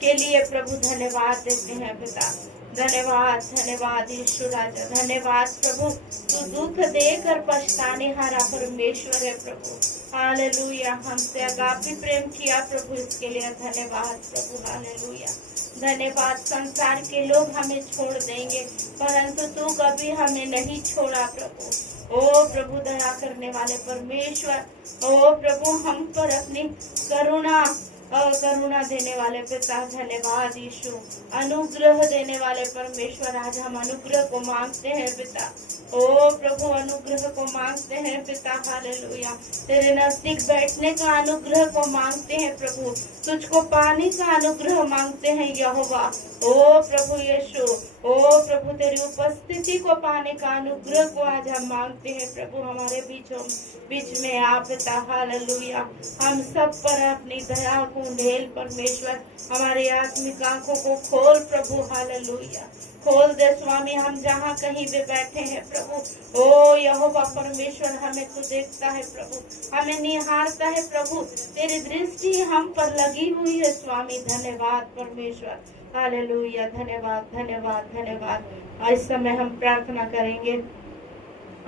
के लिए प्रभु धन्यवाद देते हैं पिता। धन्यवाद धन्यवाद यीशु राजा, धन्यवाद प्रभु, तू दुख देकर पछताने हारा परमेश्वर है प्रभु। हालेलुया, हमसे अगापी प्रेम किया प्रभु, इसके लिए धन्यवाद प्रभु। हालेलुया, धन्यवाद। संसार के लोग हमें छोड़ देंगे परंतु तू कभी हमें नहीं छोड़ा प्रभु। ओ प्रभु दया करने वाले परमेश्वर, ओ प्रभु हम पर अपनी करुणा करुणा देने वाले पिता धन्यवाद यीशु। अनुग्रह देने वाले परमेश्वर, आज हम अनुग्रह को मांगते हैं पिता। ओ प्रभु अनुग्रह को मांगते हैं पिता। हालेलुया, तेरे नजदीक बैठने का अनुग्रह को मांगते हैं प्रभु, तुझको पाने का अनुग्रह मांगते हैं यहोवा। ओ प्रभु यीशु, ओ प्रभु तेरी उपस्थिति को पाने का अनुग्रह को आज हम मांगते हैं प्रभु। हमारे बीच में आप पिता। हालेलुया, हम सब पर अपनी दया को ढेल परमेश्वर, हमारी आत्मिक आंखों को खोल प्रभु। हालेलुया, खोल दे स्वामी, हम जहाँ कहीं भी बैठे हैं प्रभु। ओ यहोवा परमेश्वर, हमें तू देखता है प्रभु, हमें निहारता है प्रभु, तेरी दृष्टि हम पर लगी हुई है स्वामी। धन्यवाद परमेश्वर। हालेलुया, धन्यवाद धन्यवाद धन्यवाद। इस समय हम प्रार्थना करेंगे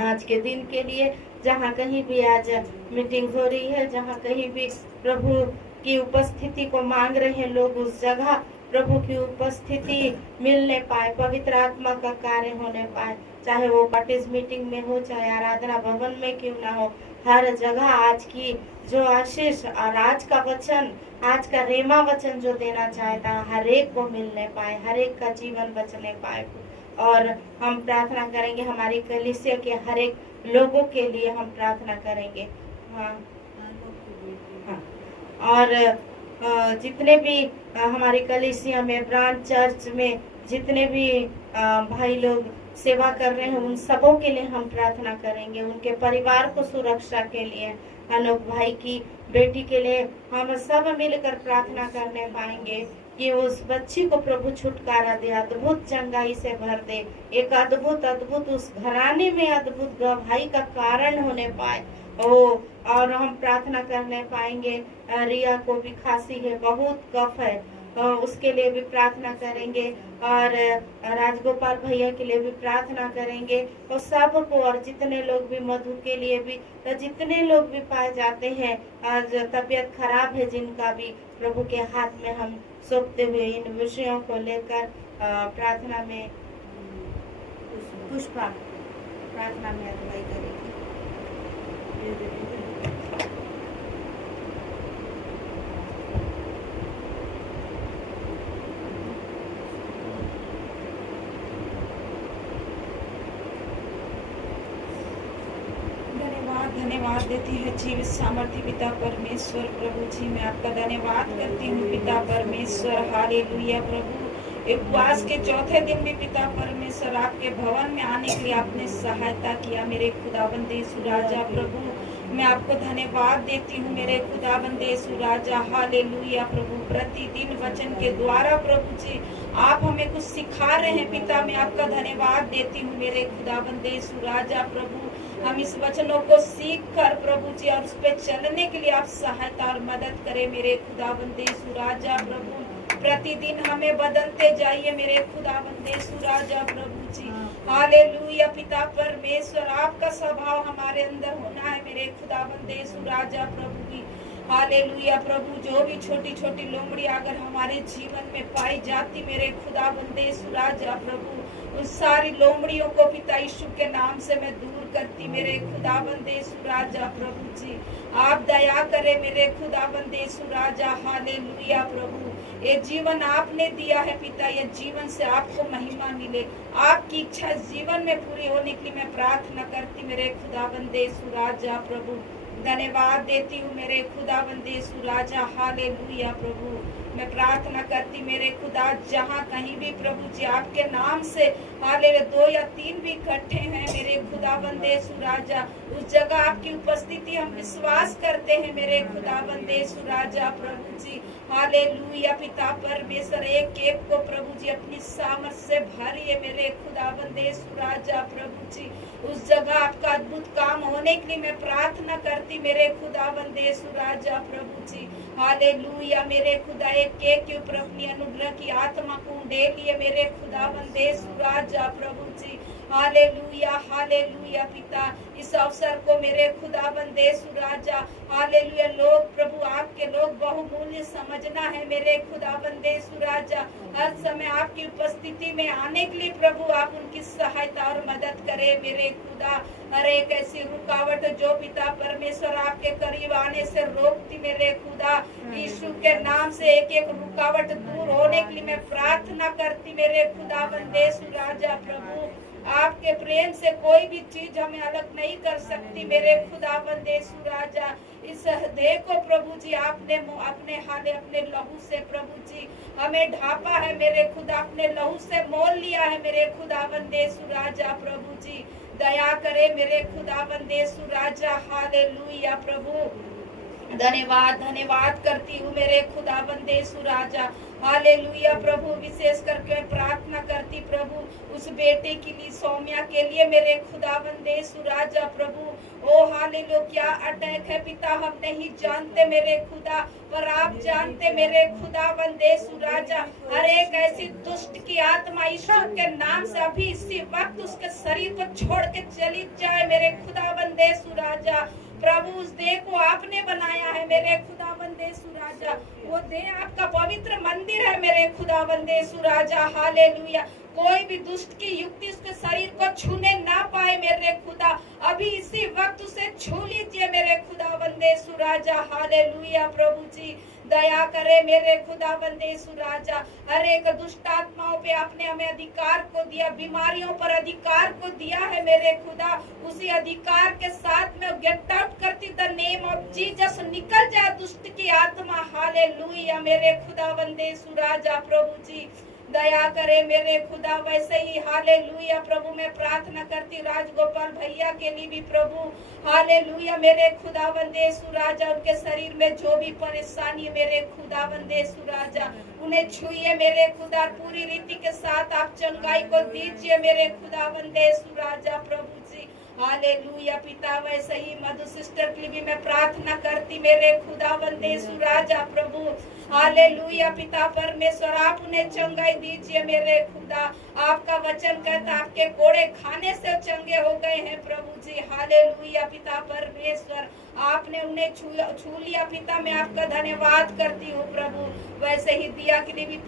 आज के दिन के लिए, जहाँ कहीं भी आज मीटिंग हो रही है, जहाँ कहीं भी प्रभु की उपस्थिति को मांग रहे हैं लोग, उस जगह प्रभु की उपस्थिति मिलने पाए, पवित्र आत्मा का कार्य होने पाए, चाहे वो कॉटेज मीटिंग में हो, चाहे आराधना भवन में क्यों ना हो, हर जगह आज की जो आशीष और आज का वचन, आज का रेमा वचन जो देना चाहता है, हर एक को मिलने पाए, हर एक का जीवन बचने पाए। और हम प्रार्थना करेंगे हमारी कलीसिया के हर एक लोगों के लिए हम प्रार्थना करेंगे। हाँ, और जितने भी हमारी कलीसिया में, ब्रांच चर्च में जितने भी भाई लोग सेवा कर रहे हैं, उन सबों के लिए हम प्रार्थना करेंगे, उनके परिवार को सुरक्षा के लिए, अनोख भाई की बेटी के लिए हम सब मिलकर प्रार्थना करने पाएंगे कि उस बच्ची को प्रभु छुटकारा दे, अद्भुत चंगाई से भर दे, एक अद्भुत अद्भुत उस घराने में अद्भुत गवाही का कारण होने पाए। और हम प्रार्थना करने पाएंगे रिया को भी खांसी है, बहुत कफ है, उसके लिए भी प्रार्थना करेंगे, और राजगोपाल भैया के लिए भी प्रार्थना करेंगे, और सबको, और जितने लोग भी, मधु के लिए भी, तो जितने लोग भी पाए जाते हैं आज तबीयत खराब है जिनका भी, प्रभु के हाथ में हम सौंपते हुए इन विषयों को लेकर प्रार्थना में पुष्पा प्रार्थना में अगुवाई करेगी। धन्यवाद देती है जीवित सामर्थ्य पिता परमेश्वर। प्रभु जी मैं आपका धन्यवाद करती हूँ पिता परमेश्वर। हालेलुया प्रभु, उपवास के चौथे दिन भी पिता परमेश्वर आपके भवन में आने के लिए आपने सहायता किया मेरे खुदाबंद यीशु राजा। प्रभु मैं आपको धन्यवाद देती हूँ मेरे खुदाबंद यीशु राजा। हालेलुया प्रभु, प्रतिदिन वचन के द्वारा प्रभु जी आप हमें कुछ सिखा रहे हैं पिता, मैं आपका धन्यवाद देती हूँ मेरे खुदाबंद यीशु राजा। प्रभु हम इस वचनों को सीख कर प्रभु जी और उस पर चलने के लिए आप सहायता और मदद करें मेरे खुदाबंद यीशु राजा। प्रभु प्रतिदिन हमें बदलते जाइए मेरे खुदाबंद यीशु राजा। प्रभु जी हालेलुया पिता परमेश्वर, आपका स्वभाव हमारे अंदर होना है मेरे खुदाबंद यीशु राजा। प्रभु जी हालेलुया प्रभु, जो भी छोटी छोटी लोमड़ी अगर हमारे जीवन में पाई जाती मेरे खुदाबंद यीशु राजा, प्रभु उस सारी लोमड़ियों को पिता यीशु के नाम से मैं दूर करती मेरे खुदाबंद यीशु राजा। प्रभु जी आप दया करें मेरे खुदाबंद यीशु राजा। हालेलुया प्रभु, ये जीवन आपने दिया है पिता, ये जीवन से आपको महिमा मिले, आपकी इच्छा जीवन में पूरी होने के लिए मैं प्रार्थना करती मेरे खुदाबंद यीशु राजा। प्रभु धन्यवाद देती हूँ मेरे खुदावंद यीशु राजा। हालेलुया प्रभु, मैं प्रार्थना करती मेरे खुदा, जहाँ कहीं भी प्रभु जी आपके नाम से हालेलुया 2 या 3 भी इकट्ठे हैं मेरे खुदावंद यीशु राजा, उस जगह आपकी उपस्थिति हम विश्वास करते हैं मेरे खुदावंद यीशु राजा प्रभु जी। हालेलुया पिता परमेश्वर, एक एक को प्रभु जी अपनी सामर्थ से भरिए मेरे खुदावंद यीशु राजा प्रभु जी। उस जगह आपका अद्भुत काम होने के लिए मैं प्रार्थना करती मेरे खुदावंद यीशु राजा प्रभु जी। हालेलुया मेरे खुदा, एक एक के ऊपर अपनी अनुग्रह की आत्मा को दे लिए मेरे खुदावंद यीशु राजा प्रभु जी। हालेलुया हालेलुया पिता, इस अवसर को मेरे खुदावंद यीशु राजा हालेलुया लोग प्रभु आपके लोग बहुमूल्य समझना है मेरे खुदावंद यीशु राजा। हर समय आपकी उपस्थिति में आने के लिए प्रभु आप उनकी सहायता और मदद करें मेरे खुदा। हर एक ऐसी रुकावट जो पिता परमेश्वर आपके करीब आने से रोकती मेरे खुदा, यीशु के नाम से एक एक रुकावट दूर होने के लिए मैं प्रार्थना करती मेरे खुदावंद यीशु राजा प्रभु। आपके प्रेम से कोई भी चीज हमें अलग नहीं कर सकती मेरे खुदावंद यीशु राजा। इस हृदय को प्रभु जी आपने अपने हाले अपने लहू से प्रभु जी हमें ढापा है मेरे खुदा, अपने लहू से मोल लिया है मेरे खुदावंद यीशु राजा प्रभु जी। दया करे मेरे खुदावंद यीशु राजा। हालेलुया प्रभु, धन्यवाद धन्यवाद करती हूँ मेरे खुदावंद यीशु राजा। हालेलुया प्रभु, विशेष करके प्रार्थना करती प्रभु उस बेटे के लिए, सौम्या के लिए मेरे खुदावंद यीशु राजा प्रभु। ओ हालेलुया, क्या अटैक है पिता हम नहीं जानते मेरे खुदा, पर आप जानते मेरे खुदावंद यीशु राजा। हर एक ऐसी दुष्ट की आत्मा यीशु के नाम से अभी इसी वक्त उसके शरीर को छोड़ के चली जाए मेरे खुदावंद यीशु राजा प्रभु। उस देह को आपने बनाया है मेरे खुदावंद यीशु राजा, वो देह आपका पवित्र मंदिर है मेरे खुदावंद यीशु राजा। हालेलुया, कोई भी दुष्ट की युक्ति उसके शरीर को छूने ना पाए मेरे खुदा, अभी इसी वक्त उसे छू लीजिए मेरे खुदावंद यीशु राजा। हालेलुया प्रभु जी, दया करे मेरे खुदावंद यीशु राजा। हर एक दुष्ट आत्माओं पे आपने हमें अधिकार को दिया, बीमारियों पर अधिकार को दिया है मेरे खुदा, उसी अधिकार के साथ में गेट आउट करती द नेम ऑफ जीसस, निकल जाए दुष्ट की आत्मा। हालेलुया मेरे खुदावंद यीशु राजा प्रभु जी, दया करे मेरे खुदा। वैसे ही हालेलुया प्रभु मैं प्रार्थना करती राजगोपाल भैया के लिए भी प्रभु। हालेलुया मेरे खुदावंद यीशु राजा, उनके शरीर में जो भी परेशानी है मेरे खुदावंद यीशु राजा, उन्हें छुइए मेरे खुदा, पूरी रीति के साथ आप चंगाई को दीजिए मेरे खुदावंद यीशु राजा प्रभु जी। हालेलुया पिता, वैसे ही मधु सिस्टर के लिए भी मैं प्रार्थना करती मेरे खुदावंद यीशु राजा प्रभु। हालेलुया पिता परमेश्वर, आप उन्हें चंगाई दीजिए मेरे खुदा। आपका वचन कहता आपके कोड़े खाने से चंगे हो गए हैं प्रभु जी। हालेलुया पिता परमेश्वर, आपने उन्हें छू लिया पिता, मैं आपका धन्यवाद करती हूँ प्रभु। वैसे ही दिया के लिए भी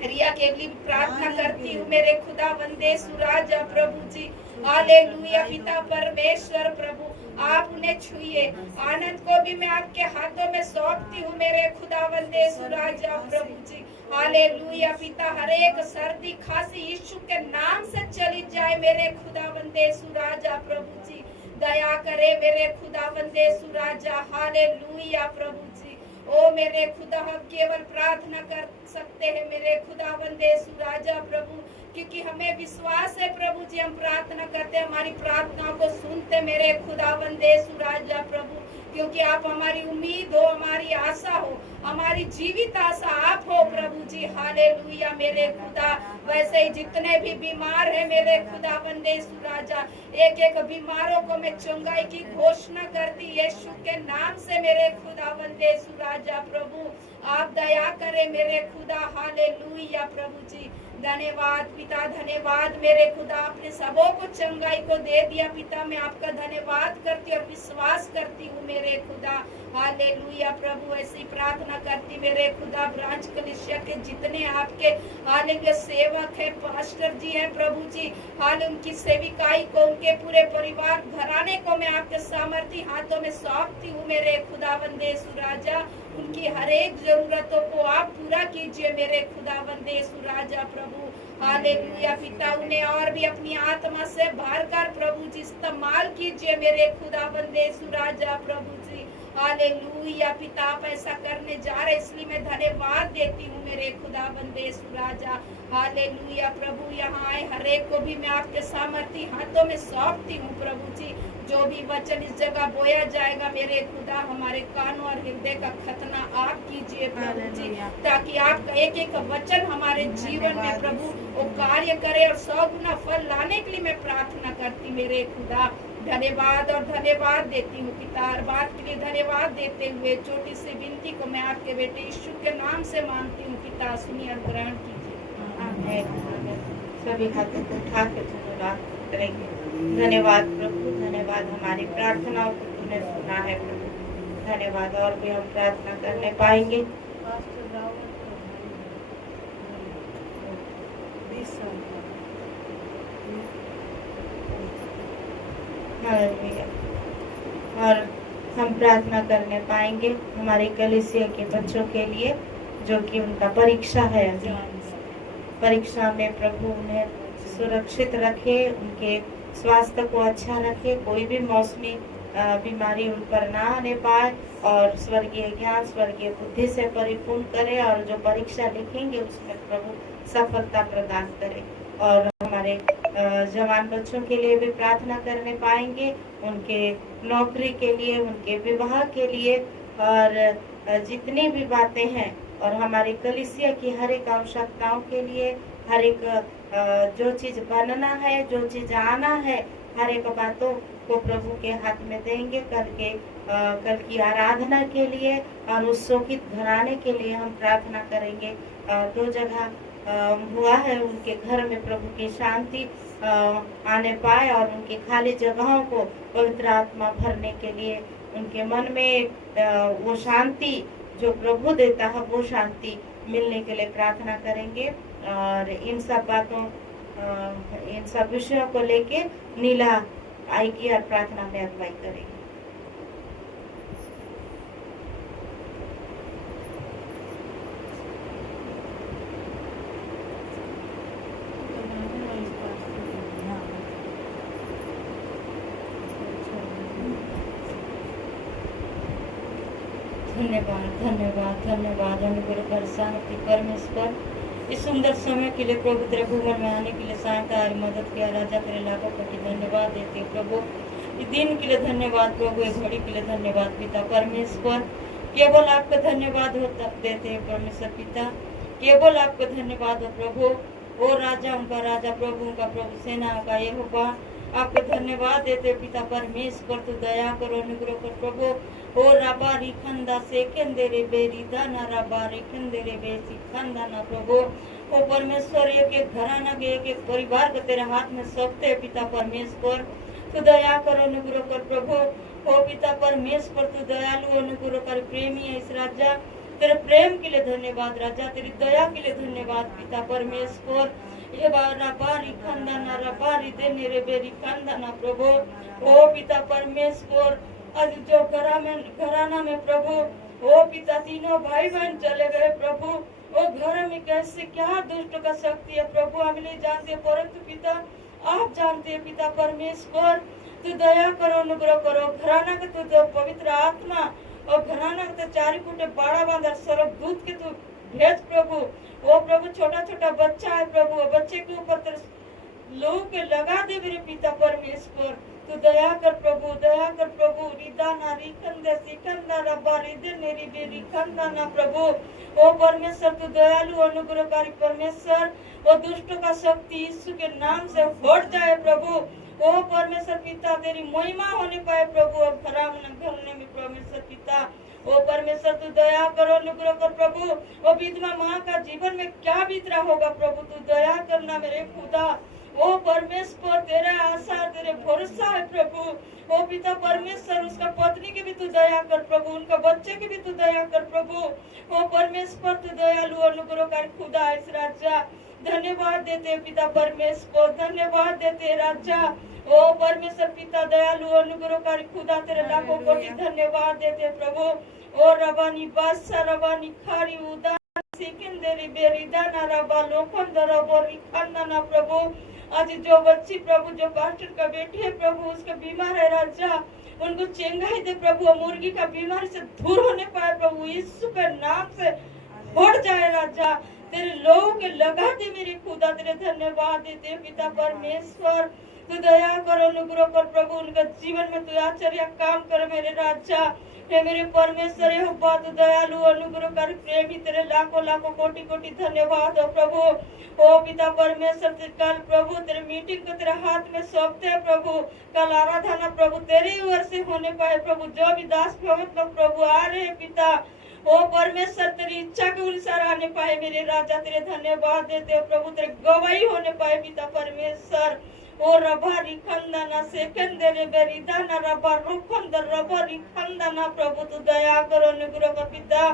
रिया के लिए प्रार्थना करती हूँ मेरे खुदावंद यीशु राजा प्रभु जी। हालेलुया पिता परमेश्वर प्रभु, आप उन्हें छुइए। आनंद को भी मैं आपके हाथों में सौंपती हूँ मेरे खुदावंद यीशु राजा प्रभु जी। हालेलुया पिता, हर एक सर्दी खांसी यीशु के नाम से चली जाए मेरे खुदावंद यीशु राजा प्रभु जी। दया करे मेरे खुदावंद यीशु राजा। हालेलुया प्रभु जी। ओ मेरे खुदा, हम केवल प्रार्थना कर सकते हैं मेरे खुदावंद यीशु राजा प्रभु, क्योंकि हमें विश्वास है प्रभु जी, हम प्रार्थना करते हैं, हमारी प्रार्थनाओं को सुनते मेरे खुदावंद यीशु राजा प्रभु, क्योंकि आप हमारी उम्मीद हो, हमारी आशा हो, हमारी जीवित आशा आप हो प्रभु जी। हालेलुया मेरे खुदा, वैसे ही जितने भी बीमार है मेरे खुदावंद यीशु राजा, एक एक बीमारों को मैं चंगाई की घोषणा करती यीशु के नाम से मेरे खुदावंद यीशु राजा प्रभु। आप दया करें मेरे खुदा। हालेलुया प्रभु जी, धन्यवाद पिता, धन्यवाद मेरे खुदा, आपने सबों को चंगाई को दे दिया पिता, मैं आपका धन्यवाद करती और विश्वास करती हूँ मेरे खुदा। हालेलुया प्रभु, ऐसी प्रार्थना करती मेरे खुदा, ब्रांच कलीसिया के जितने आपके हालेलुया सेवक है, पास्टर जी हैं प्रभु जी, हाल उनकी सेविकाई को, उनके पूरे परिवार घराने को मैं आपके सामर्थी हाथों में सौंपती हूँ मेरे खुदावंद यीशु राजा। उनकी हर एक जरूरतों को आप पूरा कीजिए मेरे खुदावंद यीशु राजा प्रभु। हालेलुया पिता, उन्हें और भी अपनी आत्मा से भरकर प्रभु जी इस्तेमाल कीजिए मेरे खुदाबंद यीशु राजा प्रभु जी। हालेलुया पिता, आप ऐसा करने जा रहे इसलिए मैं धन्यवाद देती हूँ मेरे खुदाबंद यीशु राजा। हालेलुया प्रभु, यहाँ आए हर एक को भी मैं आपके सामर्थी हाथों में सौंपती हूँ प्रभु जी। जो भी वचन इस जगह बोया जाएगा मेरे खुदा, हमारे कानों और हृदय का खतना आप कीजिए प्रभु जी, ताकि आपका एक एक वचन हमारे जीवन में प्रभु वो कार्य करे और 100 गुना फल लाने के लिए मैं प्रार्थना करती मेरे खुदा। धन्यवाद और धन्यवाद देती हूँ पिता, हर बात के लिए धन्यवाद देते हुए छोटी सी विनती को मैं आपके बेटे यीशु के नाम से मांगती हूँ पिता, सुनिए और ग्रहण कीजिए। सभी हाथों को उठा के धन्यवाद करेंगे। धन्यवाद प्रभु, धन्यवाद हमारी प्रार्थनाओं को तूने सुना है प्रभु। धन्यवाद, और भी हम प्रार्थना करने पाएंगे। हालेलुया। और हम प्रार्थना करने पाएंगे हमारे कलीसिया के बच्चों के लिए, जो कि उनका परीक्षा है। परीक्षा में प्रभु उन्हें सुरक्षित रखे, उनके स्वास्थ्य को अच्छा रखे, कोई भी मौसमी बीमारी उन पर ना आने पाए, और स्वर्गीय ज्ञान स्वर्गीय बुद्धि से परिपूर्ण करे, और जो परीक्षा लिखेंगे उसमें प्रभु सफलता प्रदान करे। और हमारे जवान बच्चों के लिए भी प्रार्थना करने पाएंगे, उनके नौकरी के लिए, उनके विवाह के लिए, और जितनी भी बातें हैं, और हमारी कलीसिया की हर एक आवश्यकताओं के लिए, हर एक जो चीज बनना है, जो चीज आना है, हर एक बातों को प्रभु के हाथ में देंगे। कल की आराधना के लिए और उस शोकित घराने के लिए हम प्रार्थना करेंगे। 2 जगह हुआ है, उनके घर में प्रभु की शांति आने पाए, और उनकी खाली जगहों को पवित्र आत्मा भरने के लिए, उनके मन में वो शांति जो प्रभु देता है वो शांति मिलने के लिए प्रार्थना करेंगे। और इन सब बातों, इन सब विषयों को लेके नीला आएगी और प्रार्थना में अगुवाई करेगी। धन्यवाद धन्यवाद धन्यवाद अनुग्रह शांति परमेश्वर, इस सुंदर समय के लिए प्रभु तेरे भवन में आने के लिए सहायता और मदद किया राजा, तेरे लाखों कोटि धन्यवाद देते प्रभु। इस दिन के लिए धन्यवाद प्रभु, इस घड़ी के लिए धन्यवाद पिता परमेश्वर। केवल आपका धन्यवाद होता देते हैं परमेश्वर पिता, केवल आपका धन्यवाद हो प्रभु। ओ राजा उनका राजा, प्रभु उनका प्रभु, सेना का यहोवा, आपको धन्यवाद देते पिता परमेश्वर। तू दया करो, अनुग्रह कर प्रभु। ओ रबा रिखंदा से केंदेरे बेरी दाना रबा रिखंदेरे बेसी खंदा ना प्रभु। ओ परमेश्वर, एक घराना के एक परिवार को तेरे हाथ में सौंपते हैं पिता परमेश्वर। तू दया करो, अनुग्रह कर प्रभु। ओ पिता परमेश्वर, तू दयालु अनुग्रह कर, प्रेमी है इस राजा। तेरे प्रेम के लिए धन्यवाद राजा, तेरी दया के लिए धन्यवाद पिता परमेश्वर। ये बारी खंदाना रबारी देने रे बेरी खंदाना प्रभु। ओ पिता परमेश्वर, आज जो घराना में प्रभु, ओ पिता तीनों भाई बहन चले गए प्रभु। ओ घर में कैसे क्या दुष्ट का शक्ति है प्रभु, हम नहीं जानते, परंतु पिता आप जानते हैं पिता परमेश्वर। तू दया करो, अनुग्रह करो। घराना के तू जो पवित्र आत्मा और घराना के तो 4 फुटे बाड़ा बांधा स्वर्गदूत के तू भेज प्रभु। ओ प्रभु, छोटा छोटा बच्चा है प्रभु, बच्चे के ऊपर लोगों के लगा दे मेरे पिता परमेश्वर। तू दया कर प्रभु, दया कर प्रभु। रिदा ना रिखंदे सिखंदा रब्बा रिदे नेरी बेरी खंदा ना प्रभु। ओ परमेश्वर, तू दयालु अनुग्रहकारी परमेश्वर। ओ दुष्ट का शक्ति यीशु के नाम से हट जाए प्रभु। ओ परमेश्वर पिता, तेरी महिमा होने पाए प्रभु और घरने में परमेश्वर पिता। ओ परमेश्वर, तू दया करो, अनुग्रह कर प्रभु। ओ विधवा माँ का जीवन में क्या बीत रहा होगा प्रभु, तू दया करना मेरे खुदा। ओ परमेश्वर, तेरा आशा तेरे भरोसा है प्रभु। ओ पिता परमेश्वर, उसका पत्नी की भी तू दया कर प्रभु, उनका बच्चे की भी तू दया कर प्रभु। ओ परमेश्वर, तू दयालु अनुग्रहकारी खुदा इस राजा। धन्यवाद देते पिता परमेश्वर, धन्यवाद देते राजा। ओ परमेश्वर पिता दयालु अनुग्रहकारी खुदा, तेरे लाखों कोटि धन्यवाद देते प्रभु। ओ रबानी बादशाह रबानी खारी उदास सेकेंडरी बेरिदाना रबा लोखंड रबो रिखंडना प्रभु। आज जो बच्ची प्रभु जो पास्टर का बेटी है प्रभु उसका बीमार है राजा, उनको चेंगाई दे प्रभु, मुर्गी का बीमारी से दूर होने पाए प्रभु, यीशु के नाम से बढ़ जाए राजा। तेरे लोगों के लगा दे मेरे खुदा, तेरे धन्यवाद देते पिता परमेश्वर। तू दया कर, अनुग्रह कर प्रभु, उनका जीवन में तू आश्चर्य काम कर मेरे राजा। हे मेरे परमेश्वर हो बात दयालु अनुग्रह कर प्रेमी, तेरे लाखों लाखों कोटि कोटि धन्यवाद हो प्रभु। ओ पिता परमेश्वर कल प्रभु तेरे मीटिंग को तेरे हाथ में सौंपते हैं प्रभु। कल आराधना प्रभु तेरी ओर से होने पाए प्रभु, जो भी दास भगत लोग प्रभु आ रहे हैं पिता, ओ परमेश्वर तेरी इच्छा के अनुसार आने पाए मेरे राजा, तेरे धन्यवाद देते हो प्रभु, तेरे गवाही होने पाए पिता परमेश्वर। ओ रबा रिखंदना सेकंदरे बेरिदाना रबा रुखंदर रबा रिखंदना प्रभु तू दया करो अनुग्रह कर पिता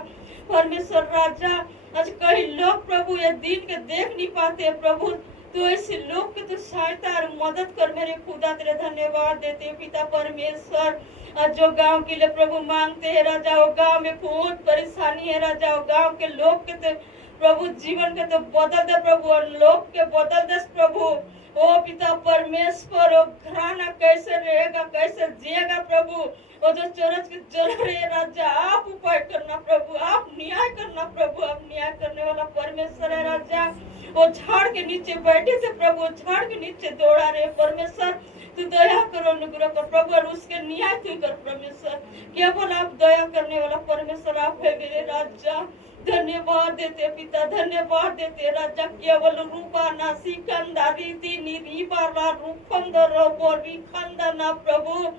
परमेश्वर राजा। आज कई लोग प्रभु ये दिन के देख नहीं पाते प्रभु, तो ऐसे लोग के तू सहायता और मदद कर मेरे खुदा, तेरे धन्यवाद देते पिता परमेश्वर। आज जो गांव के लिए प्रभु मांगते हैं राजा, वो गांव में बहुत परेशानी है राजा, वो गांव के लोग के तो प्रभु जीवन के तो बदल दे प्रभु, और लोग के बदल दे प्रभु। ओ पिता परमेश्वर, ओ घराना कैसे रहेगा, कैसे जिएगा प्रभु, वो जो चरच के जल रहे राजा, आप उपाय करना प्रभु, आप न्याय करना प्रभु, आप न्याय करने वाला परमेश्वर है राजा। वो झाड़ के नीचे बैठे थे प्रभु, झाड़ के नीचे दौड़ा रहे परमेश्वर, तू दया करो अनुग्रह कर प्रभु, और उसके न्याय तू कर परमेश्वर। केवल आप दया करने वाला परमेश्वर आप है मेरे राजा, धन्यवाद देते पिता, धन्यवाद देते राजा। केवल रूपा ना सिकंदा रीति निरीबाला रूपंदर बोरी खंदना प्रभु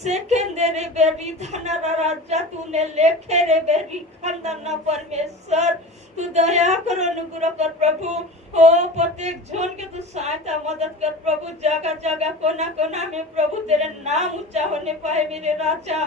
सेकेंदरे बेरी धना राजा, तूने लेखे रे बेरी खंदना परमेश्वर, तू दया कर अनुग्रह कर प्रभु। ओ प्रत्येक जन के तू सहायता मदद कर प्रभु, जगह जगह कोना कोना में प्रभु तेरे नाम ऊंचा होने पाए मेरे राजा।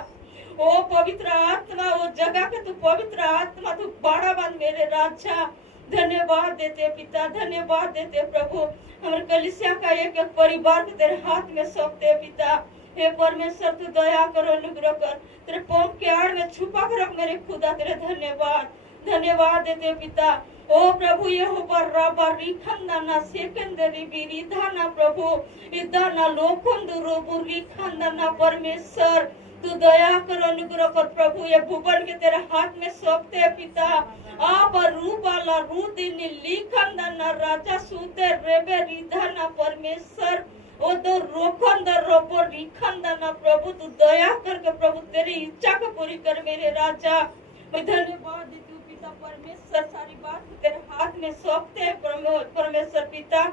ओ पवित्र आत्मा, वो जगह के तू पवित्र आत्मा तू बाड़ा बन मेरे राजा, धन्यवाद देते पिता, धन्यवाद देते प्रभु। हमारे कलीसिया का एक एक परिवार को तेरे हाथ में सौंपते पिता, हे परमेश्वर तू दया कर अनुग्रह कर, तेरे पंख के आड़ में छुपा कर रख मेरे खुदा, तेरे धन्यवाद धन्यवाद देते पिता। ओ प्रभु यहोवा रबा रिखंदना सेकंदरी बिरिधाना प्रभु इदाना लोखंदरो बुरिखंदना परमेश्वर, तू दया कर अनुग्रह कर प्रभु। ये भुवन के तेरे हाथ में सौंपते हैं पिता, आप रूपाला रूदिनी लिखंदना राजा सुते रेबे रिधाना परमेश्वर, ओ तो रोखंदर रोपो रिखंदना प्रभु, तू दया करके प्रभु तेरी इच्छा को पूरी कर मेरे राजा। मैं धन्यवाद देती हूँ पिता परमेश्वर, सारी बात तेरे हाथ में सौंपते हैं परमेश्वर पिता,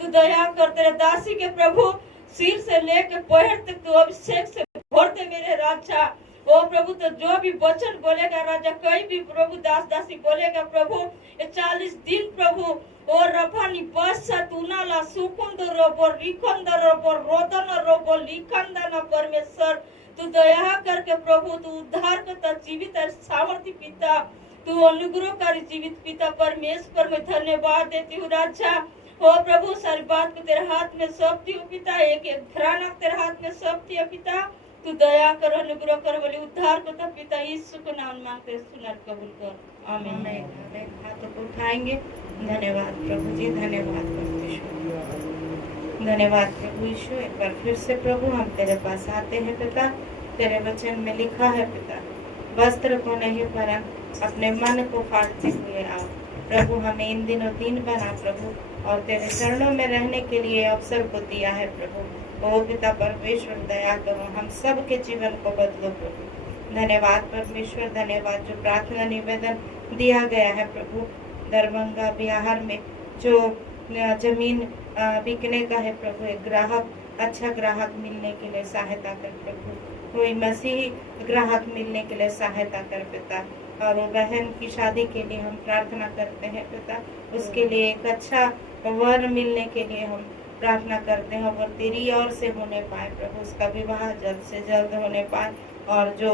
तू दया कर, तेरे दासी के प्रभु सिर से लेकर पैर तक तू अभिषेक से भर दे मेरे राजा। ओ प्रभु तो जो भी वचन बोलेगा राजा, कोई भी प्रभु दास दासी बोलेगा प्रभु, ये 40 दिन प्रभु ओ रफानी बसा तुनाला सुकुंद रोबो रिखंद रोबो रोदन रोबो लिखंदना परमेश्वर, तू दया करके प्रभु तू उद्धार करता जीवित और सामर्थ्य पिता, तू अनुग्रहकारी जीवित पिता परमेश्वर, मैं धन्यवाद देती हूँ राजा। ओ प्रभु सारी बात को तेरे हाथ में सौंपती हूँ पिता, एक एक घराना तेरे हाथ में सौंपती है पिता, तू दया कर अनुग्रह कर, बोले उद्धार करता पिता, यीशु के नाम मांगते सुनर कबूल कर, आमीन। हाथों को उठाएंगे, धन्यवाद प्रभु जी, धन्यवाद प्रभु, धन्यवाद प्रभु यीशु। एक बार फिर से प्रभु हम तेरे पास आते हैं पिता, तेरे वचन में लिखा है पिता, वस्त्र को नहीं परन अपने मन को फाड़ते हुए आओ प्रभु, हमें इन दिनों दीन बना प्रभु, और तेरे चरणों में रहने के लिए अवसर को दिया है प्रभु। ओ पिता परमेश्वर दया करो, हम सब के जीवन को बदलो प्रभु। धन्यवाद परमेश्वर, धन्यवाद जो प्रार्थना निवेदन दिया गया है प्रभु, दरभंगा बिहार में जो जमीन बिकने का है प्रभु, एक ग्राहक अच्छा ग्राहक मिलने के लिए सहायता कर प्रभु, कोई मसीही ग्राहक मिलने के लिए सहायता कर पिता, और वो बहन की शादी के लिए हम प्रार्थना करते हैं पिता, उसके लिए एक अच्छा वर मिलने के लिए हम प्रार्थना करते हैं वो तेरी ओर से होने पाए प्रभु, उसका विवाह जल्द से जल्द होने पाए। और जो